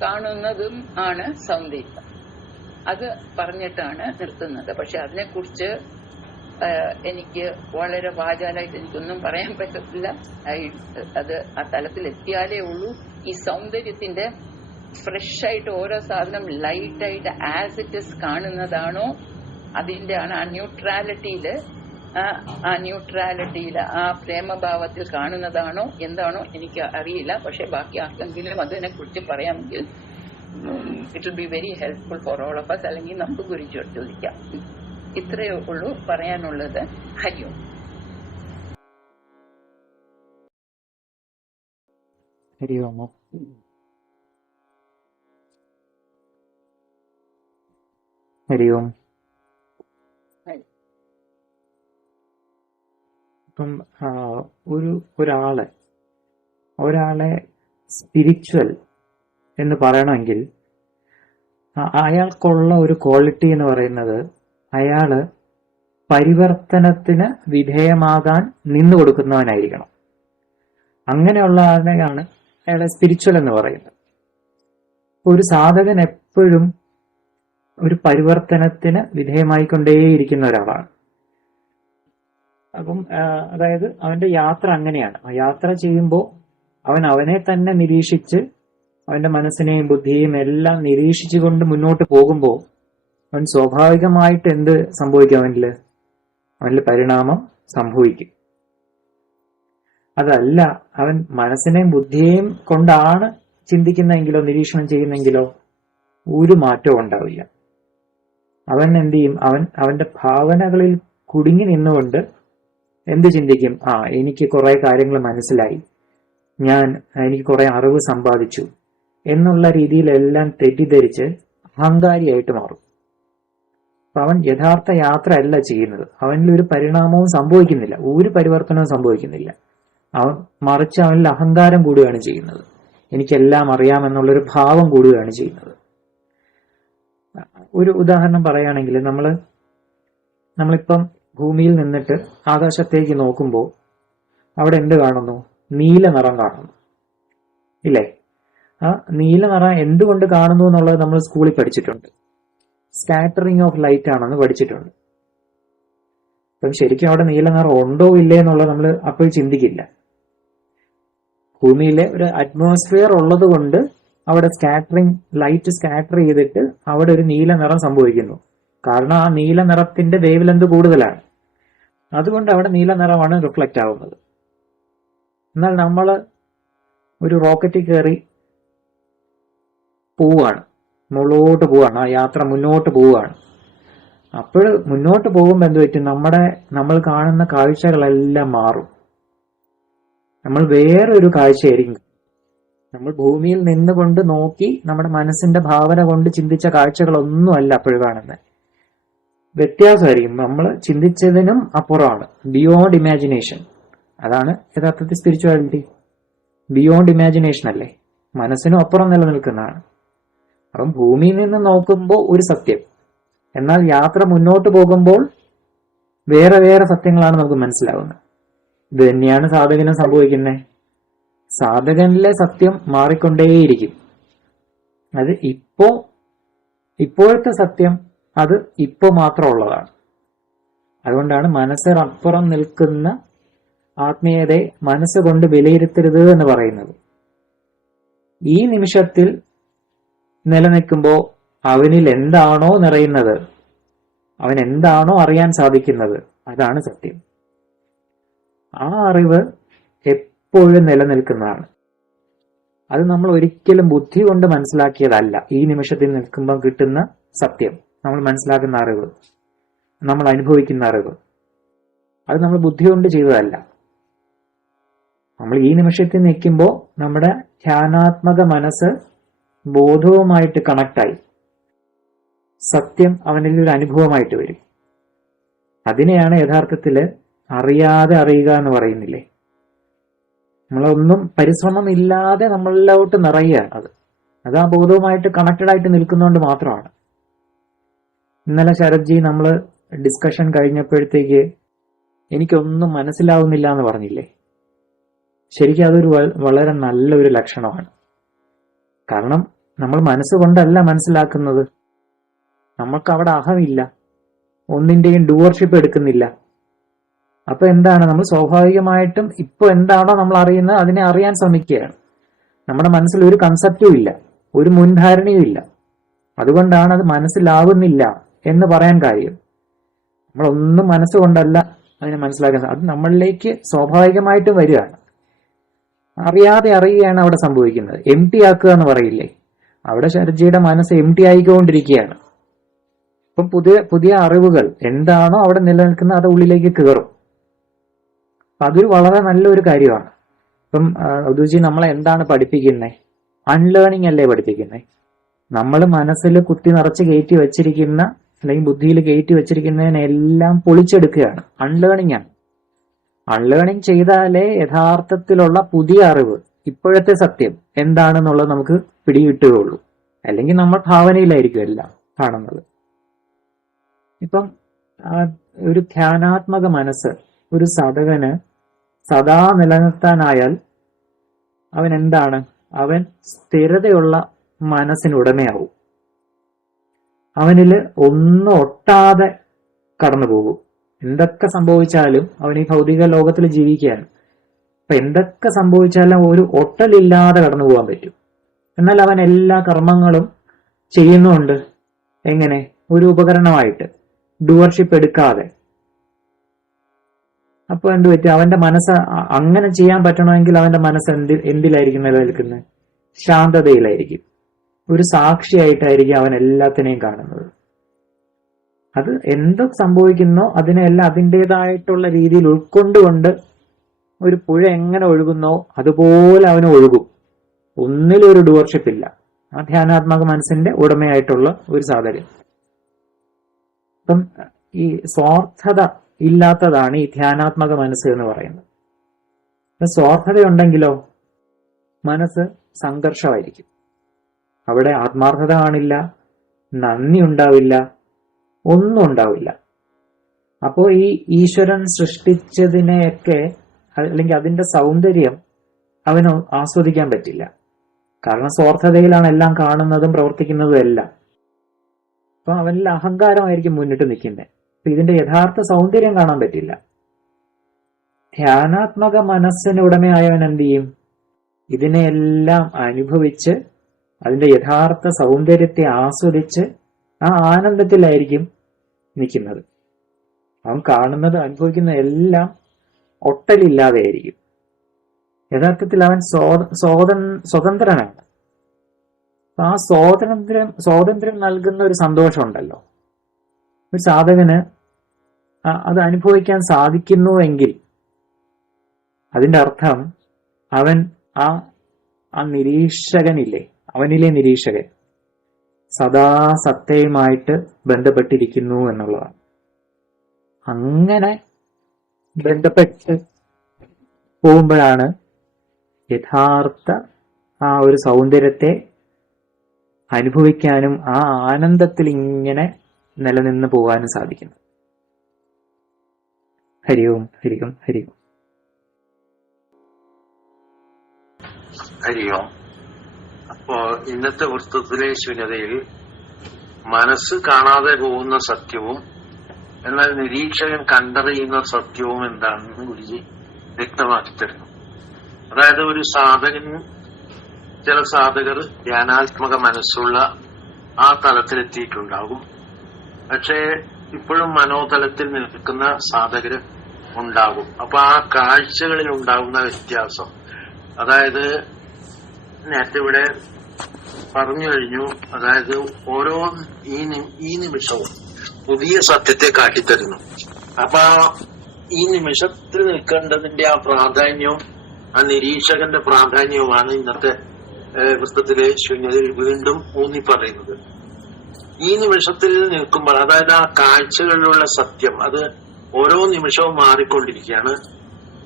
കാണുന്നതും ആണ് സൗന്ദര്യം. അത് പറഞ്ഞിട്ടാണ് നിർത്തുന്നത്. പക്ഷെ അതിനെക്കുറിച്ച് എനിക്ക് വളരെ വാചാലായിട്ട് എനിക്കൊന്നും പറയാൻ പറ്റത്തില്ല. അത് ആ തലത്തിൽ എത്തിയാലേ ഉള്ളൂ. ഈ സൗന്ദര്യത്തിന്റെ ഫ്രഷ് ആയിട്ട് ഓരോ സാധനം ലൈറ്റായിട്ട് ആസ് ഇറ്റ് ഇസ് കാണുന്നതാണോ, അതിന്റെ ആണ് ആ ന്യൂട്രാലിറ്റിയില് ആ പ്രേമഭാവത്തിൽ കാണുന്നതാണോ എന്താണോ എനിക്ക് അറിയില്ല. പക്ഷെ ബാക്കി ആർക്കെങ്കിലും അതിനെ കുറിച്ച് പറയാമെങ്കിൽ it will be very helpful for all of us. അല്ലെങ്കിൽ നമുക്ക് ഗുരുജിയോട് ചോദിക്കാം. ഇത്രയേ ഉള്ളൂ പറയാനുള്ളത്. ഹരി ഓം. ഹരി ഓം. ഹരി ഓം. ഇപ്പം ഒരാളെ സ്പിരിച്വൽ എന്ന് പറയണമെങ്കിൽ അയാൾക്കുള്ള ഒരു ക്വാളിറ്റി എന്ന് പറയുന്നത് അയാള് പരിവർത്തനത്തിന് വിധേയമാകാൻ നിന്നു കൊടുക്കുന്നവനായിരിക്കണം. അങ്ങനെയുള്ള ആളെയാണ് അയാളെ സ്പിരിച്വൽ എന്ന് പറയുന്നത്. ഒരു സാധകൻ എപ്പോഴും ഒരു പരിവർത്തനത്തിന് വിധേയമായിക്കൊണ്ടേയിരിക്കുന്ന ഒരാളാണ്. അപ്പം അതായത് അവന്റെ യാത്ര അങ്ങനെയാണ്. ആ യാത്ര ചെയ്യുമ്പോൾ അവനെ തന്നെ നിരീക്ഷിച്ച് അവന്റെ മനസ്സിനെയും ബുദ്ധിയെയും എല്ലാം നിരീക്ഷിച്ചുകൊണ്ട് മുന്നോട്ട് പോകുമ്പോൾ അവൻ സ്വാഭാവികമായിട്ട് എന്ത് സംഭവിക്കും? അവനിൽ പരിണാമം സംഭവിക്കും. അതല്ല അവൻ മനസ്സിനെയും ബുദ്ധിയെയും കൊണ്ടാണ് ചിന്തിക്കുന്നെങ്കിലോ നിരീക്ഷണം ചെയ്യുന്നെങ്കിലോ ഒരു മാറ്റവും ഉണ്ടാവില്ല. അവൻ എന്ത് ചെയ്യും? അവന്റെ ഭാവനകളിൽ കുടുങ്ങി നിന്നുകൊണ്ട് എന്ത് ചിന്തിക്കും? എനിക്ക് കുറെ കാര്യങ്ങൾ മനസ്സിലായി, എനിക്ക് കുറെ അറിവ് സമ്പാദിച്ചു എന്നുള്ള രീതിയിലെല്ലാം തെറ്റിദ്ധരിച്ച് അഹങ്കാരിയായിട്ട് മാറും. അപ്പൊ അവൻ യഥാർത്ഥ യാത്ര അല്ല ചെയ്യുന്നത്. അവനിൽ ഒരു പരിണാമവും സംഭവിക്കുന്നില്ല, ഒരു പരിവർത്തനവും സംഭവിക്കുന്നില്ല. മറിച്ച് അവനിൽ അഹങ്കാരം കൂടുകയാണ് ചെയ്യുന്നത്. എനിക്കെല്ലാം അറിയാമെന്നുള്ളൊരു ഭാവം കൂടുകയാണ് ചെയ്യുന്നത്. ഒരു ഉദാഹരണം പറയുകയാണെങ്കിൽ നമ്മളിപ്പം ഭൂമിയിൽ നിന്നിട്ട് ആകാശത്തേക്ക് നോക്കുമ്പോൾ അവിടെ എന്ത് കാണുന്നു? നീല നിറം കാണുന്നു, ഇല്ലേ? ആ നീല നിറം എന്തുകൊണ്ട് കാണുന്നു എന്നുള്ളത് നമ്മൾ സ്കൂളിൽ പഠിച്ചിട്ടുണ്ട്. സ്കാറ്ററിങ് ഓഫ് ലൈറ്റ് ആണെന്ന് പഠിച്ചിട്ടുണ്ട്. അപ്പം ശരിക്കും അവിടെ നീല നിറം ഉണ്ടോ ഇല്ലേ എന്നുള്ളത് നമ്മൾ അപ്പോൾ ചിന്തിക്കില്ല. ഭൂമിയിലെ ഒരു അറ്റ്മോസ്ഫിയർ ഉള്ളത് കൊണ്ട് അവിടെ ലൈറ്റ് സ്കാറ്റർ ചെയ്തിട്ട് അവിടെ ഒരു നീല നിറം സംഭവിക്കുന്നു. കാരണം ആ നീല നിറത്തിന്റെ വേവ് ലെങ്ത് കൂടുതലാണ്. അതുകൊണ്ട് അവിടെ നീല നിറമാണ് റിഫ്ലക്റ്റ് ആവുന്നത്. എന്നാൽ നമ്മൾ ഒരു റോക്കറ്റിൽ കയറി പോവുകയാണ്, മുകളിലോട്ട് പോവുകയാണ്, ആ യാത്ര മുന്നോട്ട് പോവുകയാണ്. അപ്പോൾ മുന്നോട്ട് പോകുമ്പോൾ എന്ത് പറ്റും? നമ്മൾ കാണുന്ന കാഴ്ചകളെല്ലാം മാറും. നമ്മൾ വേറൊരു കാഴ്ചയായിരിക്കും. നമ്മൾ ഭൂമിയിൽ നിന്നുകൊണ്ട് നോക്കി നമ്മുടെ മനസ്സിന്റെ ഭാവന കൊണ്ട് ചിന്തിച്ച കാഴ്ചകളൊന്നും അല്ല അപ്പോഴും കാണുന്നത്. വ്യത്യാസമായിരിക്കും. നമ്മൾ ചിന്തിച്ചതിനും അപ്പുറമാണ്. Beyond imagination. അതാണ് യഥാർത്ഥത്തിൽ സ്പിരിച്വാലിറ്റി. ബിയോണ്ട് ഇമാജിനേഷൻ അല്ലേ? മനസ്സിനും അപ്പുറം നിലനിൽക്കുന്നതാണ്. അപ്പം ഭൂമിയിൽ നിന്ന് നോക്കുമ്പോൾ ഒരു സത്യം, എന്നാൽ യാത്ര മുന്നോട്ട് പോകുമ്പോൾ വേറെ വേറെ സത്യങ്ങളാണ് നമുക്ക് മനസ്സിലാവുന്നത്. ഇത് തന്നെയാണ് സാധകനും സംഭവിക്കുന്നത്. സാധകനിലെ സത്യം മാറിക്കൊണ്ടേയിരിക്കും. അത് ഇപ്പോഴത്തെ സത്യം അത് ഇപ്പോൾ മാത്രമുള്ളതാണ്. അതുകൊണ്ടാണ് മനസ്സിനപ്പുറം നിൽക്കുന്ന ആത്മീയതയെ മനസ്സുകൊണ്ട് വിലയിരുത്തരുത് എന്ന് പറയുന്നത്. ഈ നിമിഷത്തിൽ നിലനിൽക്കുമ്പോൾ അവനിൽ എന്താണോ നിറയുന്നത്, അവൻ എന്താണോ അറിയാൻ സാധിക്കുന്നത്, അതാണ് സത്യം. ആ അറിവ് എപ്പോഴും നിലനിൽക്കുന്നതാണ്. അത് നമ്മൾ ഒരിക്കലും ബുദ്ധി കൊണ്ട് മനസ്സിലാക്കിയതല്ല. ഈ നിമിഷത്തിൽ നിൽക്കുമ്പോൾ കിട്ടുന്ന സത്യം, നമ്മൾ മനസ്സിലാക്കുന്ന അറിവ്, നമ്മൾ അനുഭവിക്കുന്ന അറിവ്, അത് നമ്മൾ ബുദ്ധി കൊണ്ട് ചെയ്തതല്ല. നമ്മൾ ഈ നിമിഷത്തിൽ നിൽക്കുമ്പോൾ നമ്മുടെ ധ്യാനാത്മക മനസ്സ് ബോധവുമായിട്ട് കണക്റ്റായി സത്യം അവനിൽ ഒരു അനുഭവമായിട്ട് വരും. അതിനെയാണ് യഥാർത്ഥത്തിൽ അറിയാതെ അറിയുക എന്ന് പറയുന്നില്ലേ? നമ്മളൊന്നും പരിശ്രമം ഇല്ലാതെ നമ്മളിലോട്ട് നിറയുകയാണ്. അത് ആ ബോധവുമായിട്ട് കണക്റ്റഡ് ആയിട്ട് നിൽക്കുന്നതുകൊണ്ട് മാത്രമാണ്. ഇന്നലെ ശരത്ജി നമ്മൾ ഡിസ്കഷൻ കഴിഞ്ഞപ്പോഴത്തേക്ക് എനിക്കൊന്നും മനസ്സിലാവുന്നില്ല എന്ന് പറഞ്ഞില്ലേ? ശരിക്കും അതൊരു വളരെ നല്ലൊരു ലക്ഷണമാണ്. കാരണം നമ്മൾ മനസ്സുകൊണ്ടല്ല മനസ്സിലാക്കുന്നത്. നമുക്ക് അവിടെ അഹമില്ല, ഒന്നിന്റെയും ഡൂവർഷിപ്പ് എടുക്കുന്നില്ല. അപ്പൊ എന്താണ്? നമ്മൾ സ്വാഭാവികമായിട്ടും ഇപ്പൊ എന്താണോ നമ്മൾ അറിയുന്നത് അതിനെ അറിയാൻ ശ്രമിക്കുകയാണ്. നമ്മുടെ മനസ്സിൽ ഒരു കൺസെപ്റ്റും ഇല്ല, ഒരു മുൻധാരണയും ഇല്ല. അതുകൊണ്ടാണ് അത് മനസ്സിലാവുന്നില്ല എന്ന് പറയാൻ കാര്യം. നമ്മളൊന്നും മനസ്സുകൊണ്ടല്ല അതിനെ മനസ്സിലാക്കുന്നത്. അത് നമ്മളിലേക്ക് സ്വാഭാവികമായിട്ടും വരികയാണ്. അറിയാതെ അറിയുകയാണ് അവിടെ സംഭവിക്കുന്നത്. എം ടി ആക്കുക എന്ന് പറയില്ലേ? അവിടെ ശരജിയുടെ മനസ്സ് എം ടി ആയിക്കൊണ്ടിരിക്കുകയാണ്. അപ്പം പുതിയ അറിവുകൾ എന്താണോ അവിടെ നിലനിൽക്കുന്നത് അത് ഉള്ളിലേക്ക് കയറും. അതൊരു വളരെ നല്ലൊരു കാര്യമാണ്. ഇപ്പം ഉദുജി നമ്മളെ എന്താണ് പഠിപ്പിക്കുന്നത്? അൺലേണിംഗ് അല്ലേ പഠിപ്പിക്കുന്നത്? നമ്മൾ മനസ്സിൽ കുത്തി നിറച്ച് കയറ്റി വെച്ചിരിക്കുന്ന അല്ലെങ്കിൽ ബുദ്ധിയിൽ കയറ്റി വെച്ചിരിക്കുന്നതിനെല്ലാം പൊളിച്ചെടുക്കുകയാണ്. അൺലേണിംഗ് ആണ്. അൺലേണിംഗ് ചെയ്താലേ യഥാർത്ഥത്തിലുള്ള പുതിയ അറിവ്, ഇപ്പോഴത്തെ സത്യം എന്താണെന്നുള്ളത് നമുക്ക് പിടികിട്ടുകയുള്ളൂ. അല്ലെങ്കിൽ നമ്മൾ ഭാവനയിലായിരിക്കും എല്ലാം കാണുന്നത്. ഇപ്പം ഒരു ധ്യാനാത്മക മനസ്സ് ഒരു സാധകന് സദാ നിലനിർത്താനായാൽ അവൻ എന്താണ്? അവൻ സ്ഥിരതയുള്ള മനസ്സിനുടമയാവും. അവനില് ഒന്നും ഒട്ടാതെ കടന്നു പോകും. എന്തൊക്കെ സംഭവിച്ചാലും അവൻ ഈ ഭൗതിക ലോകത്തിൽ ജീവിക്കാൻ, അപ്പൊ എന്തൊക്കെ സംഭവിച്ചാലും ഒരു ഒട്ടലില്ലാതെ കടന്നു പോകാൻ പറ്റും. എന്നാൽ അവൻ എല്ലാ കർമ്മങ്ങളും ചെയ്യുന്നുണ്ട് എങ്ങനെ? ഒരു ഉപകരണമായിട്ട്, ഡുവർഷിപ്പ് എടുക്കാതെ. അപ്പൊ എന്ത് പറ്റും? അവന്റെ മനസ്സ് അങ്ങനെ ചെയ്യാൻ പറ്റണമെങ്കിൽ അവന്റെ മനസ്സ് എന്തിലായിരിക്കും നിലനിൽക്കുന്നത്? ശാന്തതയിലായിരിക്കും. ഒരു സാക്ഷിയായിട്ടായിരിക്കും അവൻ എല്ലാത്തിനെയും കാണുന്നത്. അത് എന്തൊക്കെ സംഭവിക്കുന്നോ അതിനെല്ലാം അതിൻ്റെതായിട്ടുള്ള രീതിയിൽ ഉൾക്കൊണ്ടുകൊണ്ട് ഒരു പുഴ എങ്ങനെ ഒഴുകുന്നോ അതുപോലെ അവന് ഒഴുകും. ഒന്നിലും ഒരു ഡുവർഷിപ്പ് ഇല്ല. ആ ധ്യാനാത്മക മനസ്സിന്റെ ഉടമയായിട്ടുള്ള ഒരു സാധകൻ. അപ്പം ഈ സ്വാർത്ഥത ഇല്ലാത്തതാണ് ഈ ധ്യാനാത്മക മനസ്സ് എന്ന് പറയുന്നത്. സ്വാർത്ഥതയുണ്ടെങ്കിലോ മനസ്സ് സംഘർഷമായിരിക്കും. അവിടെ ആത്മാർത്ഥത കാണില്ല, നന്ദി ഉണ്ടാവില്ല, ഒന്നും ഉണ്ടാവില്ല. അപ്പോ ഈ ഈശ്വരൻ സൃഷ്ടിച്ചതിനെയൊക്കെ അല്ലെങ്കിൽ അതിന്റെ സൗന്ദര്യം അവന് ആസ്വദിക്കാൻ പറ്റില്ല. കാരണം സ്വാർത്ഥതയിലാണ് എല്ലാം കാണുന്നതും പ്രവർത്തിക്കുന്നതും എല്ലാം. അപ്പൊ അവനിൽ അഹങ്കാരമായിരിക്കും മുന്നിട്ട് നിൽക്കുന്നത്. അപ്പൊ ഇതിന്റെ യഥാർത്ഥ സൗന്ദര്യം കാണാൻ പറ്റില്ല. ധ്യാനാത്മക മനസ്സിന് ഉടമയായവൻ എന്ത് ചെയ്യും? ഇതിനെല്ലാം അനുഭവിച്ച് അതിന്റെ യഥാർത്ഥ സൗന്ദര്യത്തെ ആസ്വദിച്ച് ആ ആനന്ദത്തിലായിരിക്കും നിൽക്കുന്നത്. അവൻ കാണുന്നത് അനുഭവിക്കുന്ന എല്ലാം ഒട്ടലില്ലാതെയായിരിക്കും. യഥാർത്ഥത്തിൽ അവൻ സ്വതന്ത്രനാണ്. ആ സ്വാതന്ത്ര്യം നൽകുന്ന ഒരു സന്തോഷമുണ്ടല്ലോ, ഒരു സാധകന് അത് അനുഭവിക്കാൻ സാധിക്കുന്നുവെങ്കിൽ അതിന്റെ അർത്ഥം അവൻ ആ നിരീക്ഷകനില്ലേ, അവനിലെ നിരീക്ഷകൻ സദാ സത്തയുമായിട്ട് ബന്ധപ്പെട്ടിരിക്കുന്നു എന്നുള്ളതാണ്. അങ്ങനെ ബന്ധപ്പെട്ട് പോകുമ്പോഴാണ് യഥാർത്ഥ ആ ഒരു സൗന്ദര്യത്തെ അനുഭവിക്കാനും ആ ആനന്ദത്തിൽ ഇങ്ങനെ നിലനിന്ന് പോകാനും സാധിക്കുന്നത്. ഹരി ഓം, ഹരി ഓം, ഹരി ഓം. ഹരി ഓം. അപ്പോ ഇന്നത്തെ വൃത്തത്തിലെ ശൂന്യതയിൽ മനസ്സ് കാണാതെ പോകുന്ന സത്യവും എന്നാൽ നിരീക്ഷകൻ കണ്ടറിയുന്ന സത്യവും എന്താണെന്ന് ഗുരുജി വ്യക്തമാക്കി തരുന്നു. അതായത് ഒരു സാധകൻ, ചില സാധകർ ധ്യാനാത്മക മനസ്സുള്ള ആ തലത്തിലെത്തിയിട്ടുണ്ടാകും. പക്ഷേ ഇപ്പോഴും മനോതലത്തിൽ നിൽക്കുന്ന സാധകര് ഉണ്ടാകും. അപ്പൊ ആ കാഴ്ചകളിൽ ഉണ്ടാകുന്ന വ്യത്യാസം, അതായത് നേരത്തെ ഇവിടെ പറഞ്ഞു കഴിഞ്ഞു, അതായത് ഓരോ ഈ നിമിഷവും പുതിയ സത്യത്തെ കാട്ടിത്തരുന്നു. അപ്പൊ ഈ നിമിഷത്തിൽ നിൽക്കേണ്ടതിന്റെ ആ പ്രാധാന്യവും ആ നിരീക്ഷകന്റെ പ്രാധാന്യവുമാണ് ഇന്നത്തെ പുസ്തകത്തിലെ ശൂന്യതയിൽ വീണ്ടും ഊന്നി പറയുന്നത്. ഈ നിമിഷത്തിൽ നിൽക്കുമ്പോൾ, അതായത് ആ കാഴ്ചകളിലുള്ള സത്യം അത് ഓരോ നിമിഷവും മാറിക്കൊണ്ടിരിക്കുകയാണ്.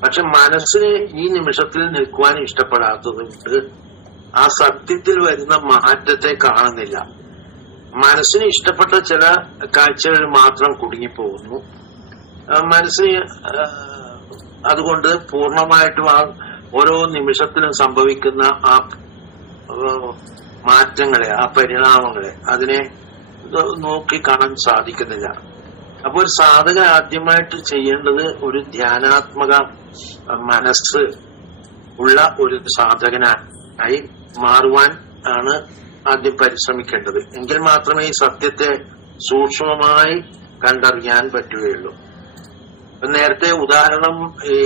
പക്ഷെ മനസ്സിന് ഈ നിമിഷത്തിൽ നിൽക്കുവാൻ ഇഷ്ടപ്പെടാത്തതുകൊണ്ട് ആ സത്യത്തിൽ വരുന്ന മാറ്റത്തെ കാണുന്നില്ല. മനസ്സിന് ഇഷ്ടപ്പെട്ട ചില കാഴ്ചകൾ മാത്രം കുടുങ്ങിപ്പോകുന്നു. മനസ്സിന് അതുകൊണ്ട് പൂർണ്ണമായിട്ടും ആ ഓരോ നിമിഷത്തിലും സംഭവിക്കുന്ന ആ മാറ്റങ്ങളെ, ആ പരിണാമങ്ങളെ അതിനെ നോക്കി കാണാൻ സാധിക്കുന്നില്ല. അപ്പൊ ഒരു സാധകൻ ആദ്യമായിട്ട് ചെയ്യേണ്ടത് ഒരു ധ്യാനാത്മക മനസ്സ് ഉള്ള ഒരു സാധകനായി മാറുവാൻ ആണ് ആദ്യം പരിശ്രമിക്കേണ്ടത്. എങ്കിൽ മാത്രമേ ഈ സത്യത്തെ സൂക്ഷ്മമായി കണ്ടറിയാൻ പറ്റുകയുള്ളൂ. നേരത്തെ ഉദാഹരണം ഈ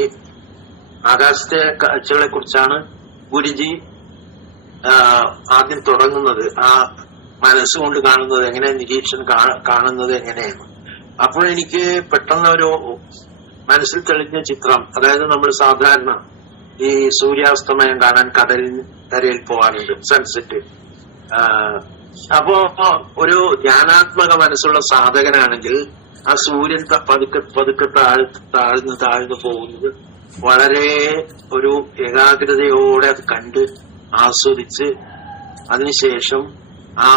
ആകാശത്തെ കാഴ്ചകളെ കുറിച്ചാണ് ഗുരുജി ആദ്യം തുടങ്ങുന്നത്. ആ മനസ്സുകൊണ്ട് കാണുന്നത് എങ്ങനെ, നിരീക്ഷണം കാണുന്നത് എങ്ങനെയാണ്. അപ്പോഴെനിക്ക് പെട്ടെന്ന് ഒരു മനസ്സിൽ തെളിഞ്ഞ ചിത്രം, അതായത് നമ്മൾ സാധാരണ ഈ സൂര്യാസ്തമയം കാണാൻ കരയിൽ പോകാറുണ്ട്, സൺസെറ്റ്. അപ്പോ ഒരു ധ്യാനാത്മക മനസ്സുള്ള സാധകനാണെങ്കിൽ ആ സൂര്യൻ പതുക്കെ പതുക്കെ താഴ്ന്നു പോകുന്നത് വളരെ ഒരു ഏകാഗ്രതയോടെ അത് കണ്ട് ആസ്വദിച്ച് അതിനുശേഷം ആ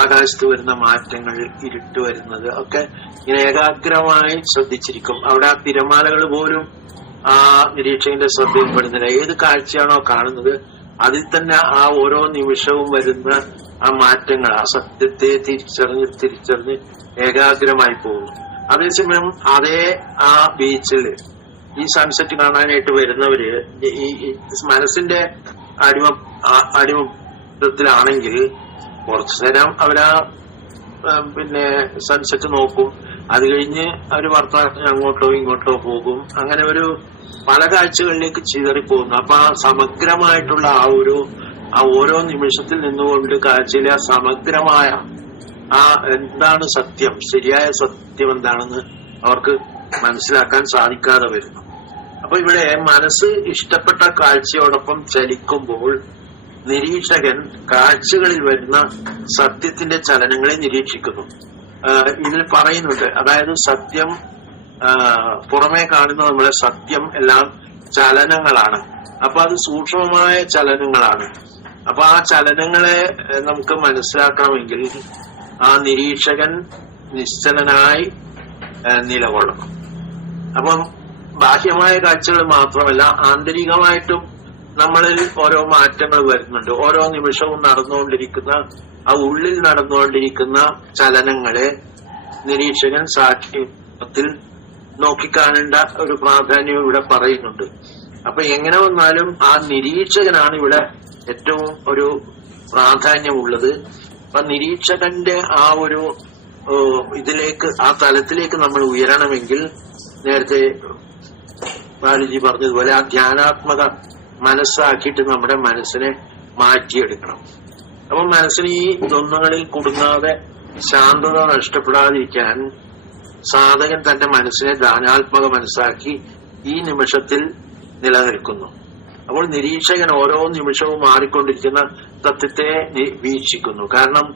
ആകാശത്ത് വരുന്ന മാറ്റങ്ങൾ, ഇരുട്ട് വരുന്നത് ഒക്കെ ഇങ്ങനെ ഏകാഗ്രമായി ശ്രദ്ധിച്ചിരിക്കും. അവിടെ ആ തിരമാലകൾ പോലും ആ നിരീക്ഷകന്റെ ശ്രദ്ധയിൽപ്പെടുന്നില്ല. ഏത് കാഴ്ചയാണോ കാണുന്നത് അതിൽ തന്നെ ആ ഓരോ നിമിഷവും വരുന്ന ആ മാറ്റങ്ങൾ, ആ സത്യത്തെ തിരിച്ചറിഞ്ഞ് ഏകാഗ്രമായി പോകുന്നു. അതേസമയം അതേ ആ ബീച്ചിൽ ഈ സൺസെറ്റ് കാണാനായിട്ട് വരുന്നവര് ഈ മനസ്സിന്റെ അടിമത്തിലാണെങ്കിൽ കുറച്ചു നേരം അവരാ പിന്നെ സൺസെറ്റ് നോക്കും. അത് കഴിഞ്ഞ് അവര് വർത്തമാനം അങ്ങോട്ടോ ഇങ്ങോട്ടോ പോകും. അങ്ങനെ ഒരു പല കാഴ്ചകളിലേക്ക് ചിതറിപ്പോകുന്നു. അപ്പൊ ആ സമഗ്രമായിട്ടുള്ള ആ ഓരോ നിമിഷത്തിൽ നിന്നുകൊണ്ട് കാഴ്ചയിലെ ആ സമഗ്രമായ ആ എന്താണ് സത്യം, ശരിയായ സത്യം എന്താണെന്ന് അവർക്ക് മനസ്സിലാക്കാൻ സാധിക്കാതെ വരുന്നു. അപ്പൊ ഇവിടെ മനസ്സ് ഇഷ്ടപ്പെട്ട കാഴ്ചയോടൊപ്പം ചലിക്കുമ്പോൾ നിരീക്ഷകൻ കാഴ്ചകളിൽ വരുന്ന സത്യത്തിന്റെ ചലനങ്ങളെ നിരീക്ഷിക്കുന്നു. ഇതിൽ പറയുന്നുണ്ട്, അതായത് സത്യം പുറമേ കാണുന്ന നമ്മളെ സത്യം എല്ലാം ചലനങ്ങളാണ്. അപ്പൊ അത് സൂക്ഷ്മമായ ചലനങ്ങളാണ്. അപ്പൊ ആ ചലനങ്ങളെ നമുക്ക് മനസ്സിലാക്കണമെങ്കിൽ ആ നിരീക്ഷകൻ നിശ്ചലനായി നിലകൊള്ളണം. അപ്പം ബാഹ്യമായ കാഴ്ചകൾ മാത്രമല്ല, ആന്തരികമായിട്ടും നമ്മളിൽ ഓരോ മാറ്റങ്ങൾ വരുന്നുണ്ട്. ഓരോ നിമിഷവും നടന്നുകൊണ്ടിരിക്കുന്ന ആ ഉള്ളിൽ നടന്നുകൊണ്ടിരിക്കുന്ന ചലനങ്ങളെ നിരീക്ഷകൻ സാക്ഷ്യത്തിൽ നോക്കിക്കാണേണ്ട ഒരു പ്രാധാന്യം ഇവിടെ പറയുന്നുണ്ട്. അപ്പൊ എങ്ങനെ വന്നാലും ആ നിരീക്ഷകനാണ് ഇവിടെ ഏറ്റവും ഒരു പ്രാധാന്യമുള്ളത്. അപ്പൊ നിരീക്ഷകന്റെ ആ ഒരു ഇതിലേക്ക്, ആ തലത്തിലേക്ക് നമ്മൾ ഉയരണമെങ്കിൽ നേരത്തെ ബാലുജി പറഞ്ഞതുപോലെ ആ ധ്യാനാത്മക മനസ്സാക്കിയിട്ട് നമ്മുടെ മനസ്സിനെ മാറ്റിയെടുക്കണം. അപ്പൊ മനസ്സിന് ഈ ദ്വന്ദ്ങ്ങളിൽ കുടുങ്ങാതെ ശാന്തത നഷ്ടപ്പെടാതിരിക്കാൻ സാധകൻ തന്റെ മനസ്സിനെ ധ്യാനാത്മക മനസ്സാക്കി ഈ നിമിഷത്തിൽ നിലനിൽക്കുന്നു. അപ്പോൾ നിരീക്ഷകൻ ഓരോ നിമിഷവും മാറിക്കൊണ്ടിരിക്കുന്ന തത്വത്തെ വീക്ഷിക്കുന്നു. കാരണം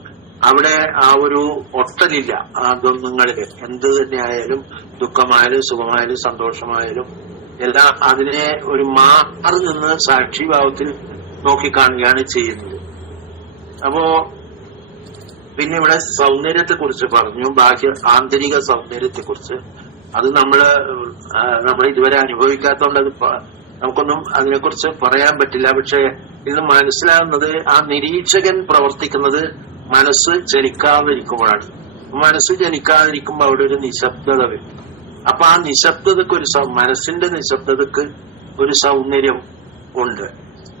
അവിടെ ആ ഒരു ഒട്ടലില്ല. ആ ദ്വന്ദ്ങ്ങളില് എന്ത് തന്നെയായാലും, ദുഃഖമായാലും സുഖമായാലും സന്തോഷമായാലും എല്ലാം അതിനെ ഒരു മാറി നിന്ന് സാക്ഷിഭാവത്തിൽ നോക്കിക്കാണുകയാണ് ചെയ്യുന്നത്. അപ്പോ പിന്നെ ഇവിടെ സൗന്ദര്യത്തെ കുറിച്ച് പറഞ്ഞു, ആന്തരിക സൗന്ദര്യത്തെ കുറിച്ച്. അത് നമ്മൾ ഇതുവരെ അനുഭവിക്കാത്തതുകൊണ്ട് അത് നമുക്കൊന്നും അതിനെക്കുറിച്ച് പറയാൻ പറ്റില്ല. പക്ഷെ ഇത് മനസ്സിലാകുന്നത് ആ നിരീക്ഷകൻ പ്രവർത്തിക്കുന്നത് മനസ്സ് ചലിക്കാതിരിക്കുമ്പോഴാണ്. മനസ്സ് ചലിക്കാതിരിക്കുമ്പോൾ അവിടെ ഒരു നിശബ്ദത വരും. അപ്പൊ ആ നിശബ്ദതക്ക് മനസ്സിന്റെ നിശബ്ദതക്ക് ഒരു സൗന്ദര്യം ഉണ്ട്.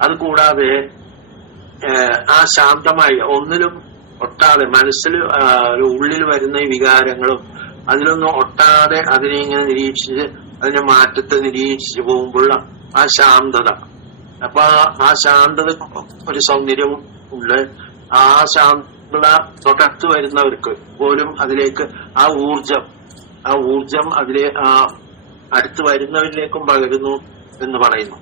അതുകൂടാതെ ആ ശാന്തമായി ഒന്നിലും ഒട്ടാതെ മനസ്സിൽ ഉള്ളിൽ വരുന്ന ഈ വികാരങ്ങളും അതിലൊന്നും ഒട്ടാതെ അതിനെ ഇങ്ങനെ നിരീക്ഷിച്ച് അതിന്റെ മാറ്റത്തെ നിരീക്ഷിച്ച് പോകുമ്പോഴുള്ള ആ ശാന്തത. അപ്പൊ ആ ശാന്തത ഒരു സൗന്ദര്യവും ഉണ്ട്. ആ ശാന്തത തൊട്ടടുത്ത് വരുന്നവർക്ക് പോലും അതിലേക്ക് ആ ഊർജം അതിലെ അടുത്ത് വരുന്നവരിലേക്കും പകരുന്നു എന്ന് പറയുന്നു.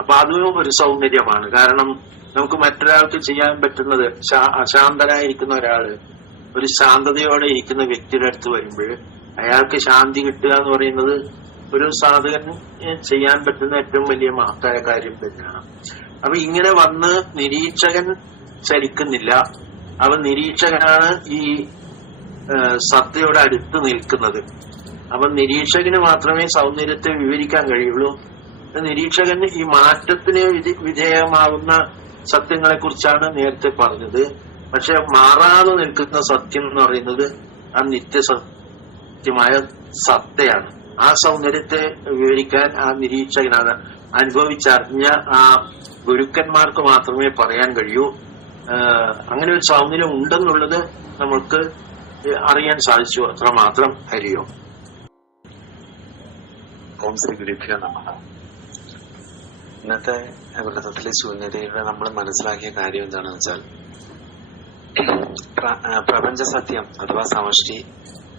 അപ്പൊ അതും ഒരു സൗന്ദര്യമാണ്. കാരണം നമുക്ക് മറ്റൊരാൾക്ക് ചെയ്യാൻ പറ്റുന്നത്, അശാന്തനായിരിക്കുന്ന ഒരാള് ഒരു ശാന്തതയോടെ ഇരിക്കുന്ന വ്യക്തിയുടെ അടുത്ത് വരുമ്പോൾ അയാൾക്ക് ശാന്തി കിട്ടുക എന്ന് പറയുന്നത് ഒരു സാധകന് ചെയ്യാൻ പറ്റുന്ന ഏറ്റവും വലിയ മഹത്തായ കാര്യം തന്നെയാണ്. അപ്പൊ ഇങ്ങനെ വന്ന് നിരീക്ഷകൻ ചലിക്കുന്നില്ല. അവൻ നിരീക്ഷകനാണ് ഈ സത്തയോട് അടുത്ത് നിൽക്കുന്നത്. അപ്പൊ നിരീക്ഷകന് മാത്രമേ സൗന്ദര്യത്തെ വിവരിക്കാൻ കഴിയുള്ളൂ. നിരീക്ഷകന് ഈ മാറ്റത്തിന് വിധേയമാവുന്ന സത്യങ്ങളെ കുറിച്ചാണ് നേരത്തെ പറഞ്ഞത്. പക്ഷെ മാറാതെ നിൽക്കുന്ന സത്യം എന്ന് പറയുന്നത് ആ നിത്യസത്യമായ സത്തയാണ്. ആ സൗന്ദര്യത്തെ വിവരിക്കാൻ ആ നിരീക്ഷകനാണ്. അനുഭവിച്ചറിഞ്ഞ ആ ഗുരുക്കന്മാർക്ക് മാത്രമേ പറയാൻ കഴിയൂ. അങ്ങനെ ഒരു സൗന്ദര്യം ഉണ്ടെന്നുള്ളത് നമ്മൾക്ക് അറിയാൻ സാധിച്ചു. അത്രമാത്രം. ഹരിയോ. ഓം ശ്രീ ഗുരുഭ്യോ നമഃ. ഇന്നത്തെ വ്രതത്തിലെ ശൂന്യതയുടെ നമ്മൾ മനസ്സിലാക്കിയ കാര്യം എന്താണെന്ന് വെച്ചാൽ, പ്രപഞ്ച സത്യം അഥവാ സമഷ്ടി,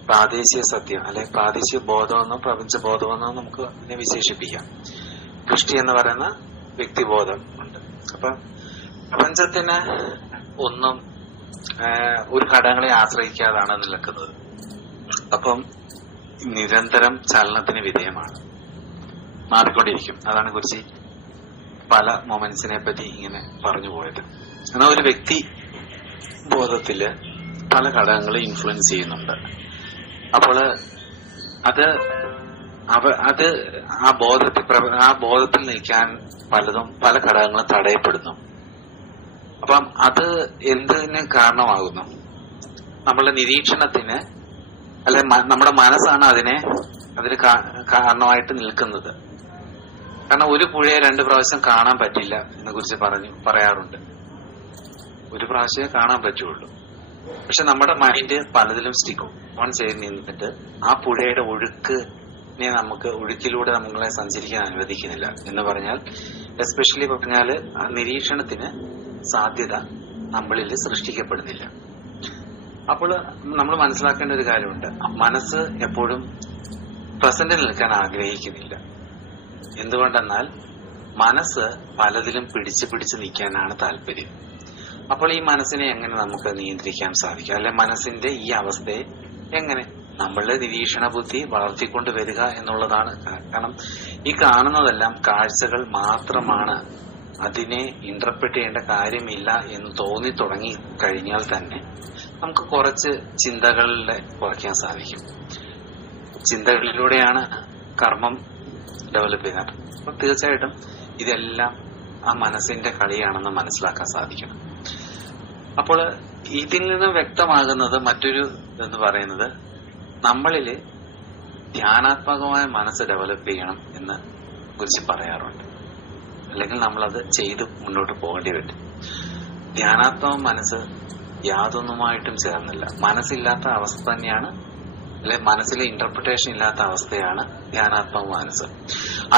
പ്രാദേശിക സത്യം അല്ലെങ്കിൽ പ്രാദേശിക ബോധമെന്നോ പ്രപഞ്ച ബോധമെന്നോ നമുക്ക് അതിനെ വിശേഷിപ്പിക്കാം. ദൃഷ്ടി എന്ന് പറയുന്ന വ്യക്തിബോധം ഉണ്ട്. അപ്പൊ പ്രപഞ്ചത്തിന് ഒന്നും ഒരു ഘടകങ്ങളെ ആശ്രയിക്കാതാണ് നിൽക്കുന്നത്. അപ്പം നിരന്തരം ചലനത്തിന് വിധേയമാണ്, മാറിക്കൊണ്ടിരിക്കും. അതാണ് കുറിച്ച് പല മൊമെന്റ്സിനെ പറ്റി ഇങ്ങനെ പറഞ്ഞു പോയത്. എന്നാൽ ഒരു വ്യക്തി ബോധത്തില് പല ഘടകങ്ങളെ ഇൻഫ്ലുവൻസ് ചെയ്യുന്നുണ്ട്. അപ്പോൾ അത് ആ ബോധത്തിൽ നിൽക്കാൻ പല ഘടകങ്ങളും തടയപ്പെടുന്നു. അപ്പം അത് എന്തിന് കാരണമാകുന്നു? നമ്മളുടെ നിരീക്ഷണത്തിന്, അല്ലെ നമ്മുടെ മനസ്സാണ് അതിന് കാരണമായിട്ട് നിൽക്കുന്നത്. കാരണം ഒരു പുഴയെ 2 പ്രാവശ്യം കാണാൻ പറ്റില്ല എന്നെ കുറിച്ച് പറയാറുണ്ട്. ഒരു പ്രാവശ്യമേ കാണാൻ പറ്റുള്ളൂ. പക്ഷെ നമ്മുടെ മൈൻഡ് പലതിലും സ്റ്റിക്കും ഓൺ ചെയ്ത് നിന്നിട്ട് ആ പുഴയുടെ ഒഴുക്കിലൂടെ നമ്മളെ സഞ്ചരിക്കാൻ അനുവദിക്കുന്നില്ല. എന്ന് പറഞ്ഞാൽ എസ്പെഷ്യലി പറഞ്ഞാല് നിരീക്ഷണത്തിന് സാധ്യത നമ്മളിൽ സൃഷ്ടിക്കപ്പെടുന്നില്ല. അപ്പോൾ നമ്മൾ മനസ്സിലാക്കേണ്ട ഒരു കാര്യമുണ്ട്, മനസ്സ് എപ്പോഴും പ്രസന്റിൽ നിൽക്കാൻ ആഗ്രഹിക്കുന്നില്ല. എന്തുകൊണ്ടെന്നാൽ മനസ്സ് പലതിലും പിടിച്ച് നിൽക്കാനാണ് താല്പര്യം. അപ്പോൾ ഈ മനസ്സിനെ എങ്ങനെ നമുക്ക് നിയന്ത്രിക്കാൻ സാധിക്കും? അല്ലെ മനസ്സിന്റെ ഈ അവസ്ഥയെ എങ്ങനെ നമ്മളുടെ നിരീക്ഷണ ബുദ്ധി വളർത്തിക്കൊണ്ട് വരിക എന്നുള്ളതാണ്. കാരണം ഈ കാണുന്നതെല്ലാം കാഴ്ചകൾ മാത്രമാണ്, അതിനെ ഇന്റർപ്രറ്റ് ചെയ്യേണ്ട കാര്യമില്ല എന്ന് തോന്നി തുടങ്ങി കഴിഞ്ഞാൽ തന്നെ നമുക്ക് കുറച്ച് ചിന്തകളിലെ കുറയ്ക്കാൻ സാധിക്കും. ചിന്തകളിലൂടെയാണ് കർമ്മം ഡെവലപ്പ് ചെയ്യുന്നത്. അപ്പൊ തീർച്ചയായിട്ടും ഇതെല്ലാം ആ മനസ്സിന്റെ കളിയാണെന്ന് മനസ്സിലാക്കാൻ സാധിക്കണം. അപ്പോൾ ഇതിൽ നിന്ന് വ്യക്തമാകുന്നത് മറ്റൊരു എന്ന് പറയുന്നത്, നമ്മളില് ധ്യാനാത്മകമായ മനസ്സ് ഡെവലപ്പ് ചെയ്യണം എന്ന് കുറിച്ച് പറയാറുണ്ട്. അല്ലെങ്കിൽ നമ്മളത് ചെയ്ത് മുന്നോട്ട് പോകേണ്ടി വരും. ധ്യാനാത്മക മനസ്സ് യാതൊന്നുമായിട്ടും ചേർന്നില്ല. മനസ്സില്ലാത്ത അവസ്ഥ തന്നെയാണ്, അല്ലെ മനസ്സിലെ ഇന്റർപ്രിട്ടേഷൻ ഇല്ലാത്ത അവസ്ഥയാണ് ധ്യാനാത്മക മനസ്സ്.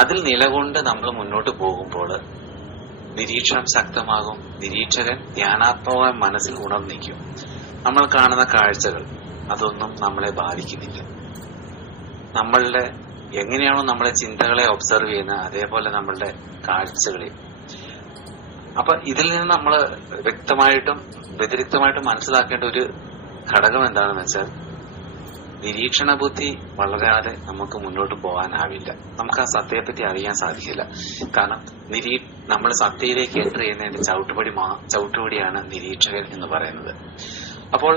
അതിൽ നിലകൊണ്ട് നമ്മൾ മുന്നോട്ട് പോകുമ്പോൾ നിരീക്ഷണം ശക്തമാകും. നിരീക്ഷകൻ ധ്യാനാത്മക മനസ്സിൽ ഉണർന്നിരിക്കും. നമ്മൾ കാണുന്ന കാഴ്ചകൾ അതൊന്നും നമ്മളെ ബാധിക്കുന്നില്ല. നമ്മളുടെ എങ്ങനെയാണോ നമ്മളെ ചിന്തകളെ ഒബ്സർവ് ചെയ്യുന്നത്, അതേപോലെ നമ്മളുടെ കാഴ്ചകളെ. അപ്പൊ ഇതിൽ നിന്ന് നമ്മൾ വ്യതിരിക്തമായിട്ടും മനസ്സിലാക്കേണ്ട ഒരു ഘടകം എന്താണെന്ന് വെച്ചാൽ, നിരീക്ഷണ ബുദ്ധി വളരാതെ നമുക്ക് മുന്നോട്ട് പോകാനാവില്ല. നമുക്ക് ആ സത്യത്തെപ്പറ്റി അറിയാൻ സാധിക്കില്ല. കാരണം നമ്മൾ സത്യയിലേക്ക് എൻ്റർ ചെയ്യുന്നതിന്റെ ചവിട്ടുപടിയാണ് നിരീക്ഷകൻ എന്ന് പറയുന്നത്. അപ്പോൾ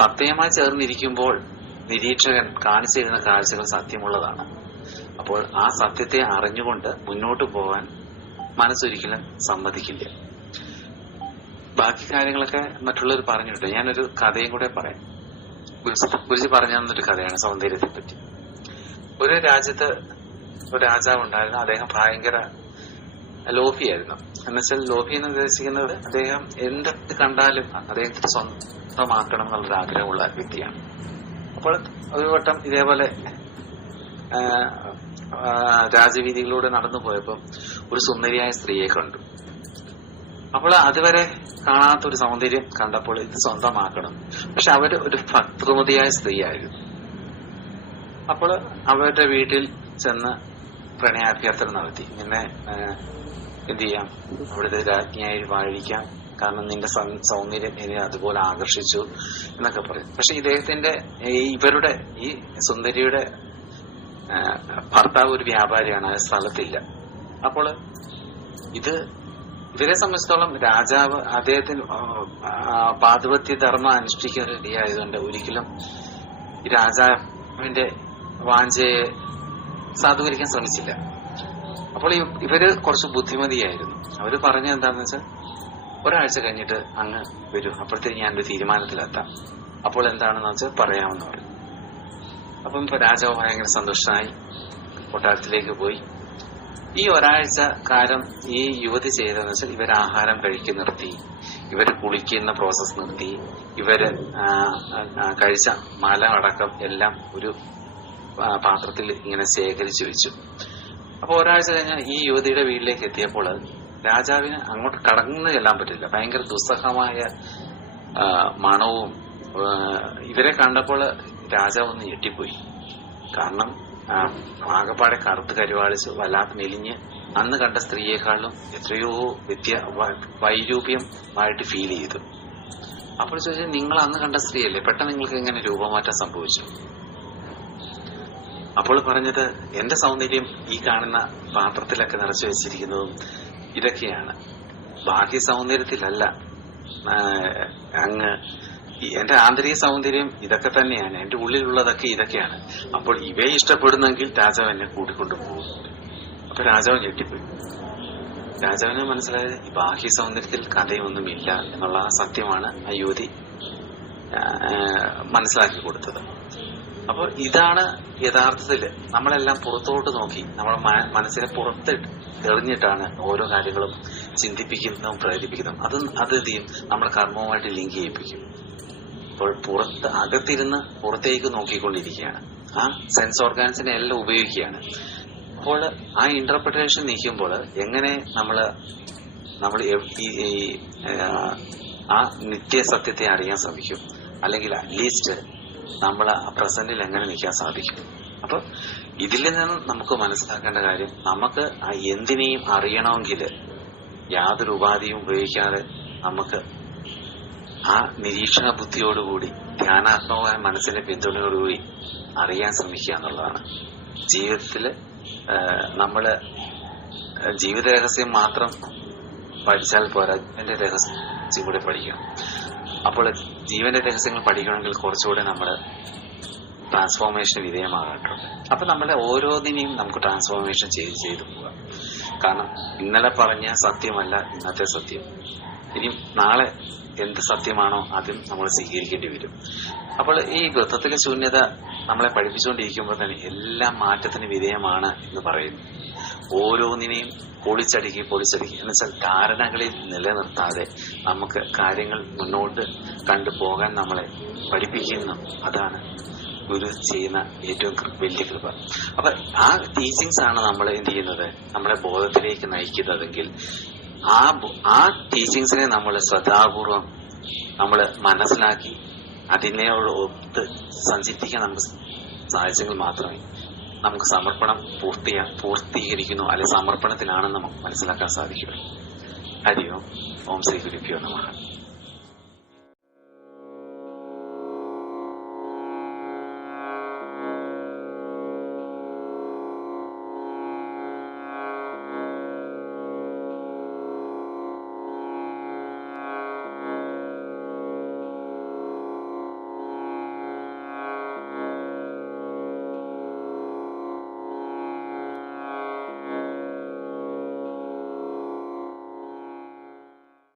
സത്യമായി ചേർന്നിരിക്കുമ്പോൾ നിരീക്ഷകൻ കാണിച്ചു തരുന്ന കാഴ്ചകൾ സത്യമുള്ളതാണ്. അപ്പോൾ ആ സത്യത്തെ അറിഞ്ഞുകൊണ്ട് മുന്നോട്ട് പോകാൻ മനസ്സൊരിക്കലും സമ്മതിക്കില്ല. ബാക്കി കാര്യങ്ങളൊക്കെ മറ്റുള്ളവർ പറഞ്ഞിട്ടുണ്ട്. ഞാനൊരു കഥയും കൂടെ പറയാം. ഗുരുജി പറഞ്ഞു തന്നൊരു കഥയാണ് സൗന്ദര്യത്തെ പറ്റി. ഒരു രാജ്യത്ത് ഒരു രാജാവ് ഉണ്ടായിരുന്നു. അദ്ദേഹം ഭയങ്കര ലോഭിയായിരുന്നു. എന്നുവെച്ചാൽ ലോഭി എന്ന് ഉദ്ദേശിക്കുന്നത് അദ്ദേഹം എന്തൊക്കെ കണ്ടാലും അദ്ദേഹത്തിന് സ്വന്തമാക്കണം എന്നുള്ളൊരു ആഗ്രഹമുള്ള വ്യക്തിയാണ്. അപ്പോൾ ഒരു വട്ടം ഇതേപോലെ രാജവീതികളിലൂടെ നടന്നു പോയപ്പോൾ ഒരു സുന്ദരിയായ സ്ത്രീയെ കണ്ടു. അപ്പോൾ അതുവരെ കാണാത്തൊരു സൗന്ദര്യം കണ്ടപ്പോൾ ഇത് സ്വന്തമാക്കണം. പക്ഷെ അവര് ഒരു ഭക്തൃമതിയായ സ്ത്രീയായിരുന്നു. അപ്പോൾ അവരുടെ വീട്ടിൽ ചെന്ന് പ്രണയാഭ്യർത്ഥന നടത്തി. ഇങ്ങനെ എന്ത് ചെയ്യാം, അവിടുത്തെ രാജ്ഞിയായി വാഴിക്കാം, കാരണം നിന്റെ സൗന്ദര്യം എന്നെ അതുപോലെ ആകർഷിച്ചു എന്നൊക്കെ പറയും. പക്ഷെ ഇവരുടെ ഈ സുന്ദരിയുടെ ഭർത്താവ് ഒരു വ്യാപാരിയാണ്, ആ സ്ഥലത്തില്ല. അപ്പോൾ ഇവരെ സംബന്ധിച്ചിടത്തോളം രാജാവ് അദ്ദേഹത്തിന് പാതിവത്യ ധർമ്മം അനുഷ്ഠിക്കുന്ന രീതിയായതുകൊണ്ട് ഒരിക്കലും ഈ രാജാവിന്റെ വാഞ്ചയെ സാധൂകരിക്കാൻ ശ്രമിച്ചില്ല. അപ്പോൾ ഇവര് കുറച്ച് ബുദ്ധിമതിയായിരുന്നു. അവര് പറഞ്ഞത് എന്താണെന്ന് വെച്ചാൽ, ഒരാഴ്ച കഴിഞ്ഞിട്ട് അങ്ങ് വരൂ, അപ്പോഴത്തേക്ക് ഞാനൊരു തീരുമാനത്തിലെത്താം. അപ്പോൾ എന്താണെന്ന് വെച്ചാൽ പറയാമെന്ന് പറഞ്ഞു. അപ്പം ഇപ്പൊ രാജാവ് ഭയങ്കര സന്തുഷ്ടനായി കൊട്ടാരത്തിലേക്ക് പോയി. ഈ ഒരാഴ്ച കാലം ഈ യുവതി ചെയ്തതെന്ന് വെച്ചാൽ, ഇവര് ആഹാരം കഴിക്കുന്ന നിർത്തി, ഇവര് കുളിക്കുന്ന പ്രോസസ് നിർത്തി, ഇവര് കഴിച്ച മല അടക്കം എല്ലാം ഒരു പാത്രത്തിൽ ഇങ്ങനെ ശേഖരിച്ചു വെച്ചു. അപ്പൊ ഒരാഴ്ച കഴിഞ്ഞാൽ ഈ യുവതിയുടെ വീട്ടിലേക്ക് എത്തിയപ്പോൾ രാജാവിന് അങ്ങോട്ട് കടന്നു ചെല്ലാൻ പറ്റില്ല. ഭയങ്കര ദുസ്സഹമായ മണവും. ഇവരെ കണ്ടപ്പോൾ രാജാവ് ഒന്ന് ഞെട്ടിപ്പോയി. കാരണം ആകപ്പാടെ കറുത്ത് കരുവാളിച്ച് വല്ലാതെ മെലിഞ്ഞ് അന്ന് കണ്ട സ്ത്രീയെക്കാളും എത്രയോ വൈരൂപ്യമായിട്ട് ഫീൽ ചെയ്തു. അപ്പോൾ ചോദിച്ചാൽ, നിങ്ങൾ അന്ന് കണ്ട സ്ത്രീയല്ലേ, പെട്ടെന്ന് നിങ്ങൾക്ക് എങ്ങനെ രൂപമാറ്റം സംഭവിച്ചു? അപ്പോൾ പറഞ്ഞത് എന്റെ സൗന്ദര്യം ഈ കാണുന്ന പാത്രത്തിലൊക്കെ നിറച്ചു വെച്ചിരിക്കുന്നതും ഇതൊക്കെയാണ്, ബാഹ്യ സൗന്ദര്യത്തിലല്ല. അങ്ങ് എന്റെ ആന്തരിക സൗന്ദര്യം ഇതൊക്കെ തന്നെയാണ്, എന്റെ ഉള്ളിലുള്ളതൊക്കെ ഇതൊക്കെയാണ്. അപ്പോൾ ഇവയെ ഇഷ്ടപ്പെടുന്നെങ്കിൽ രാജാവ് എന്നെ കൂട്ടിക്കൊണ്ടു പോകും. അപ്പൊ രാജാവ് ഞെട്ടിപ്പോയി. രാജാവിന് മനസ്സിലായത് ഈ ബാഹ്യ സൗന്ദര്യത്തിൽ കഥയൊന്നുമില്ല എന്നുള്ള ആ സത്യമാണ് ആ യുവതി മനസ്സിലാക്കി കൊടുത്തത്. അപ്പോൾ ഇതാണ് യഥാർത്ഥത്തില് നമ്മളെല്ലാം പുറത്തോട്ട് നോക്കി നമ്മുടെ മനസ്സിനെ പുറത്ത് എറിഞ്ഞിട്ടാണ് ഓരോ കാര്യങ്ങളും ചിന്തിപ്പിക്കുന്നതും പ്രേരിപ്പിക്കുന്നതും. അത് ചെയ്യും നമ്മുടെ കർമ്മവുമായിട്ട് ലിങ്ക് ചെയ്യിപ്പിക്കും. അപ്പോൾ അകത്തിരുന്ന് പുറത്തേക്ക് നോക്കിക്കൊണ്ടിരിക്കുകയാണ്, ആ സെൻസ് ഓർഗാൻസിനെ എല്ലാം ഉപയോഗിക്കുകയാണ്. അപ്പോൾ ആ ഇന്റർപ്രിട്ടേഷൻ നീക്കുമ്പോൾ എങ്ങനെ നമ്മൾ ആ നിത്യസത്യത്തെ അറിയാൻ ശ്രമിക്കും, അല്ലെങ്കിൽ അറ്റ്ലീസ്റ്റ് നമ്മൾ ആ പ്രസന്റിൽ എങ്ങനെ നിൽക്കാൻ സാധിക്കും. അപ്പൊ ഇതിൽ നിന്ന് നമുക്ക് മനസ്സിലാക്കേണ്ട കാര്യം, നമുക്ക് ആ എന്തിനേയും അറിയണമെങ്കിൽ യാതൊരു ഉപാധിയും ഉപയോഗിക്കാതെ നമുക്ക് ആ നിരീക്ഷണ ബുദ്ധിയോടുകൂടി ധ്യാനാത്മകമായ മനസ്സിന്റെ പിന്തുണയോടുകൂടി അറിയാൻ ശ്രമിക്കുക എന്നുള്ളതാണ്. ജീവിതത്തില് നമ്മള് ജീവിത രഹസ്യം മാത്രം പഠിച്ചാൽ പോരാ, ജീവന്റെ രഹസ്യം കൂടെ പഠിക്കണം. അപ്പോൾ ജീവന്റെ രഹസ്യങ്ങൾ പഠിക്കണമെങ്കിൽ കുറച്ചുകൂടെ നമ്മള് ട്രാൻസ്ഫോർമേഷൻ വിധേയമാകാറുണ്ട്. അപ്പൊ നമ്മളെ ഓരോന്നിനെയും നമുക്ക് ട്രാൻസ്ഫോർമേഷൻ ചെയ്തു പോകാം. കാരണം ഇന്നലെ പറഞ്ഞ സത്യമല്ല ഇന്നത്തെ സത്യം. ഇനി നാളെ എന്ത് സത്യമാണോ അതും നമ്മൾ സ്വീകരിക്കേണ്ടി വരും. അപ്പോൾ ഈ വൃത്തത്തിലെ ശൂന്യത നമ്മളെ പഠിപ്പിച്ചുകൊണ്ടിരിക്കുമ്പോൾ തന്നെ എല്ലാം മാറ്റത്തിന് വിധേയമാണ് എന്ന് പറയുന്നു. ഓരോന്നിനെയും പൊളിച്ചടുക്കി എന്നുവെച്ചാൽ ധാരണകളിൽ നിലനിർത്താതെ നമുക്ക് കാര്യങ്ങൾ മുന്നോട്ട് കണ്ടുപോകാൻ നമ്മളെ പഠിപ്പിക്കുന്നു. അതാണ് ഗുരു ചെയ്യുന്ന ഏറ്റവും വലിയ കൃപ. അപ്പൊ ആ ടീച്ചിങ്സ് ആണ് നമ്മൾ എന്ത് ചെയ്യുന്നത്, നമ്മളെ ബോധത്തിലേക്ക് നയിക്കുന്നതെങ്കിൽ ആ ടീച്ചിങ്സിനെ നമ്മൾ ശ്രദ്ധാപൂർവം നമ്മൾ മനസ്സിലാക്കി അതിനോട് ഒത്ത് സഞ്ചരിക്കാൻ നമുക്ക് സാധിച്ചെങ്കിൽ മാത്രമേ നമുക്ക് സമർപ്പണം പൂർത്തീകരിക്കുന്നു, അല്ലെങ്കിൽ സമർപ്പണത്തിലാണെന്ന് നമുക്ക് മനസ്സിലാക്കാൻ സാധിക്കും. ഹരി ഓം. ഓം ശ്രീ ഗുരുഭ്യോ നമഃ.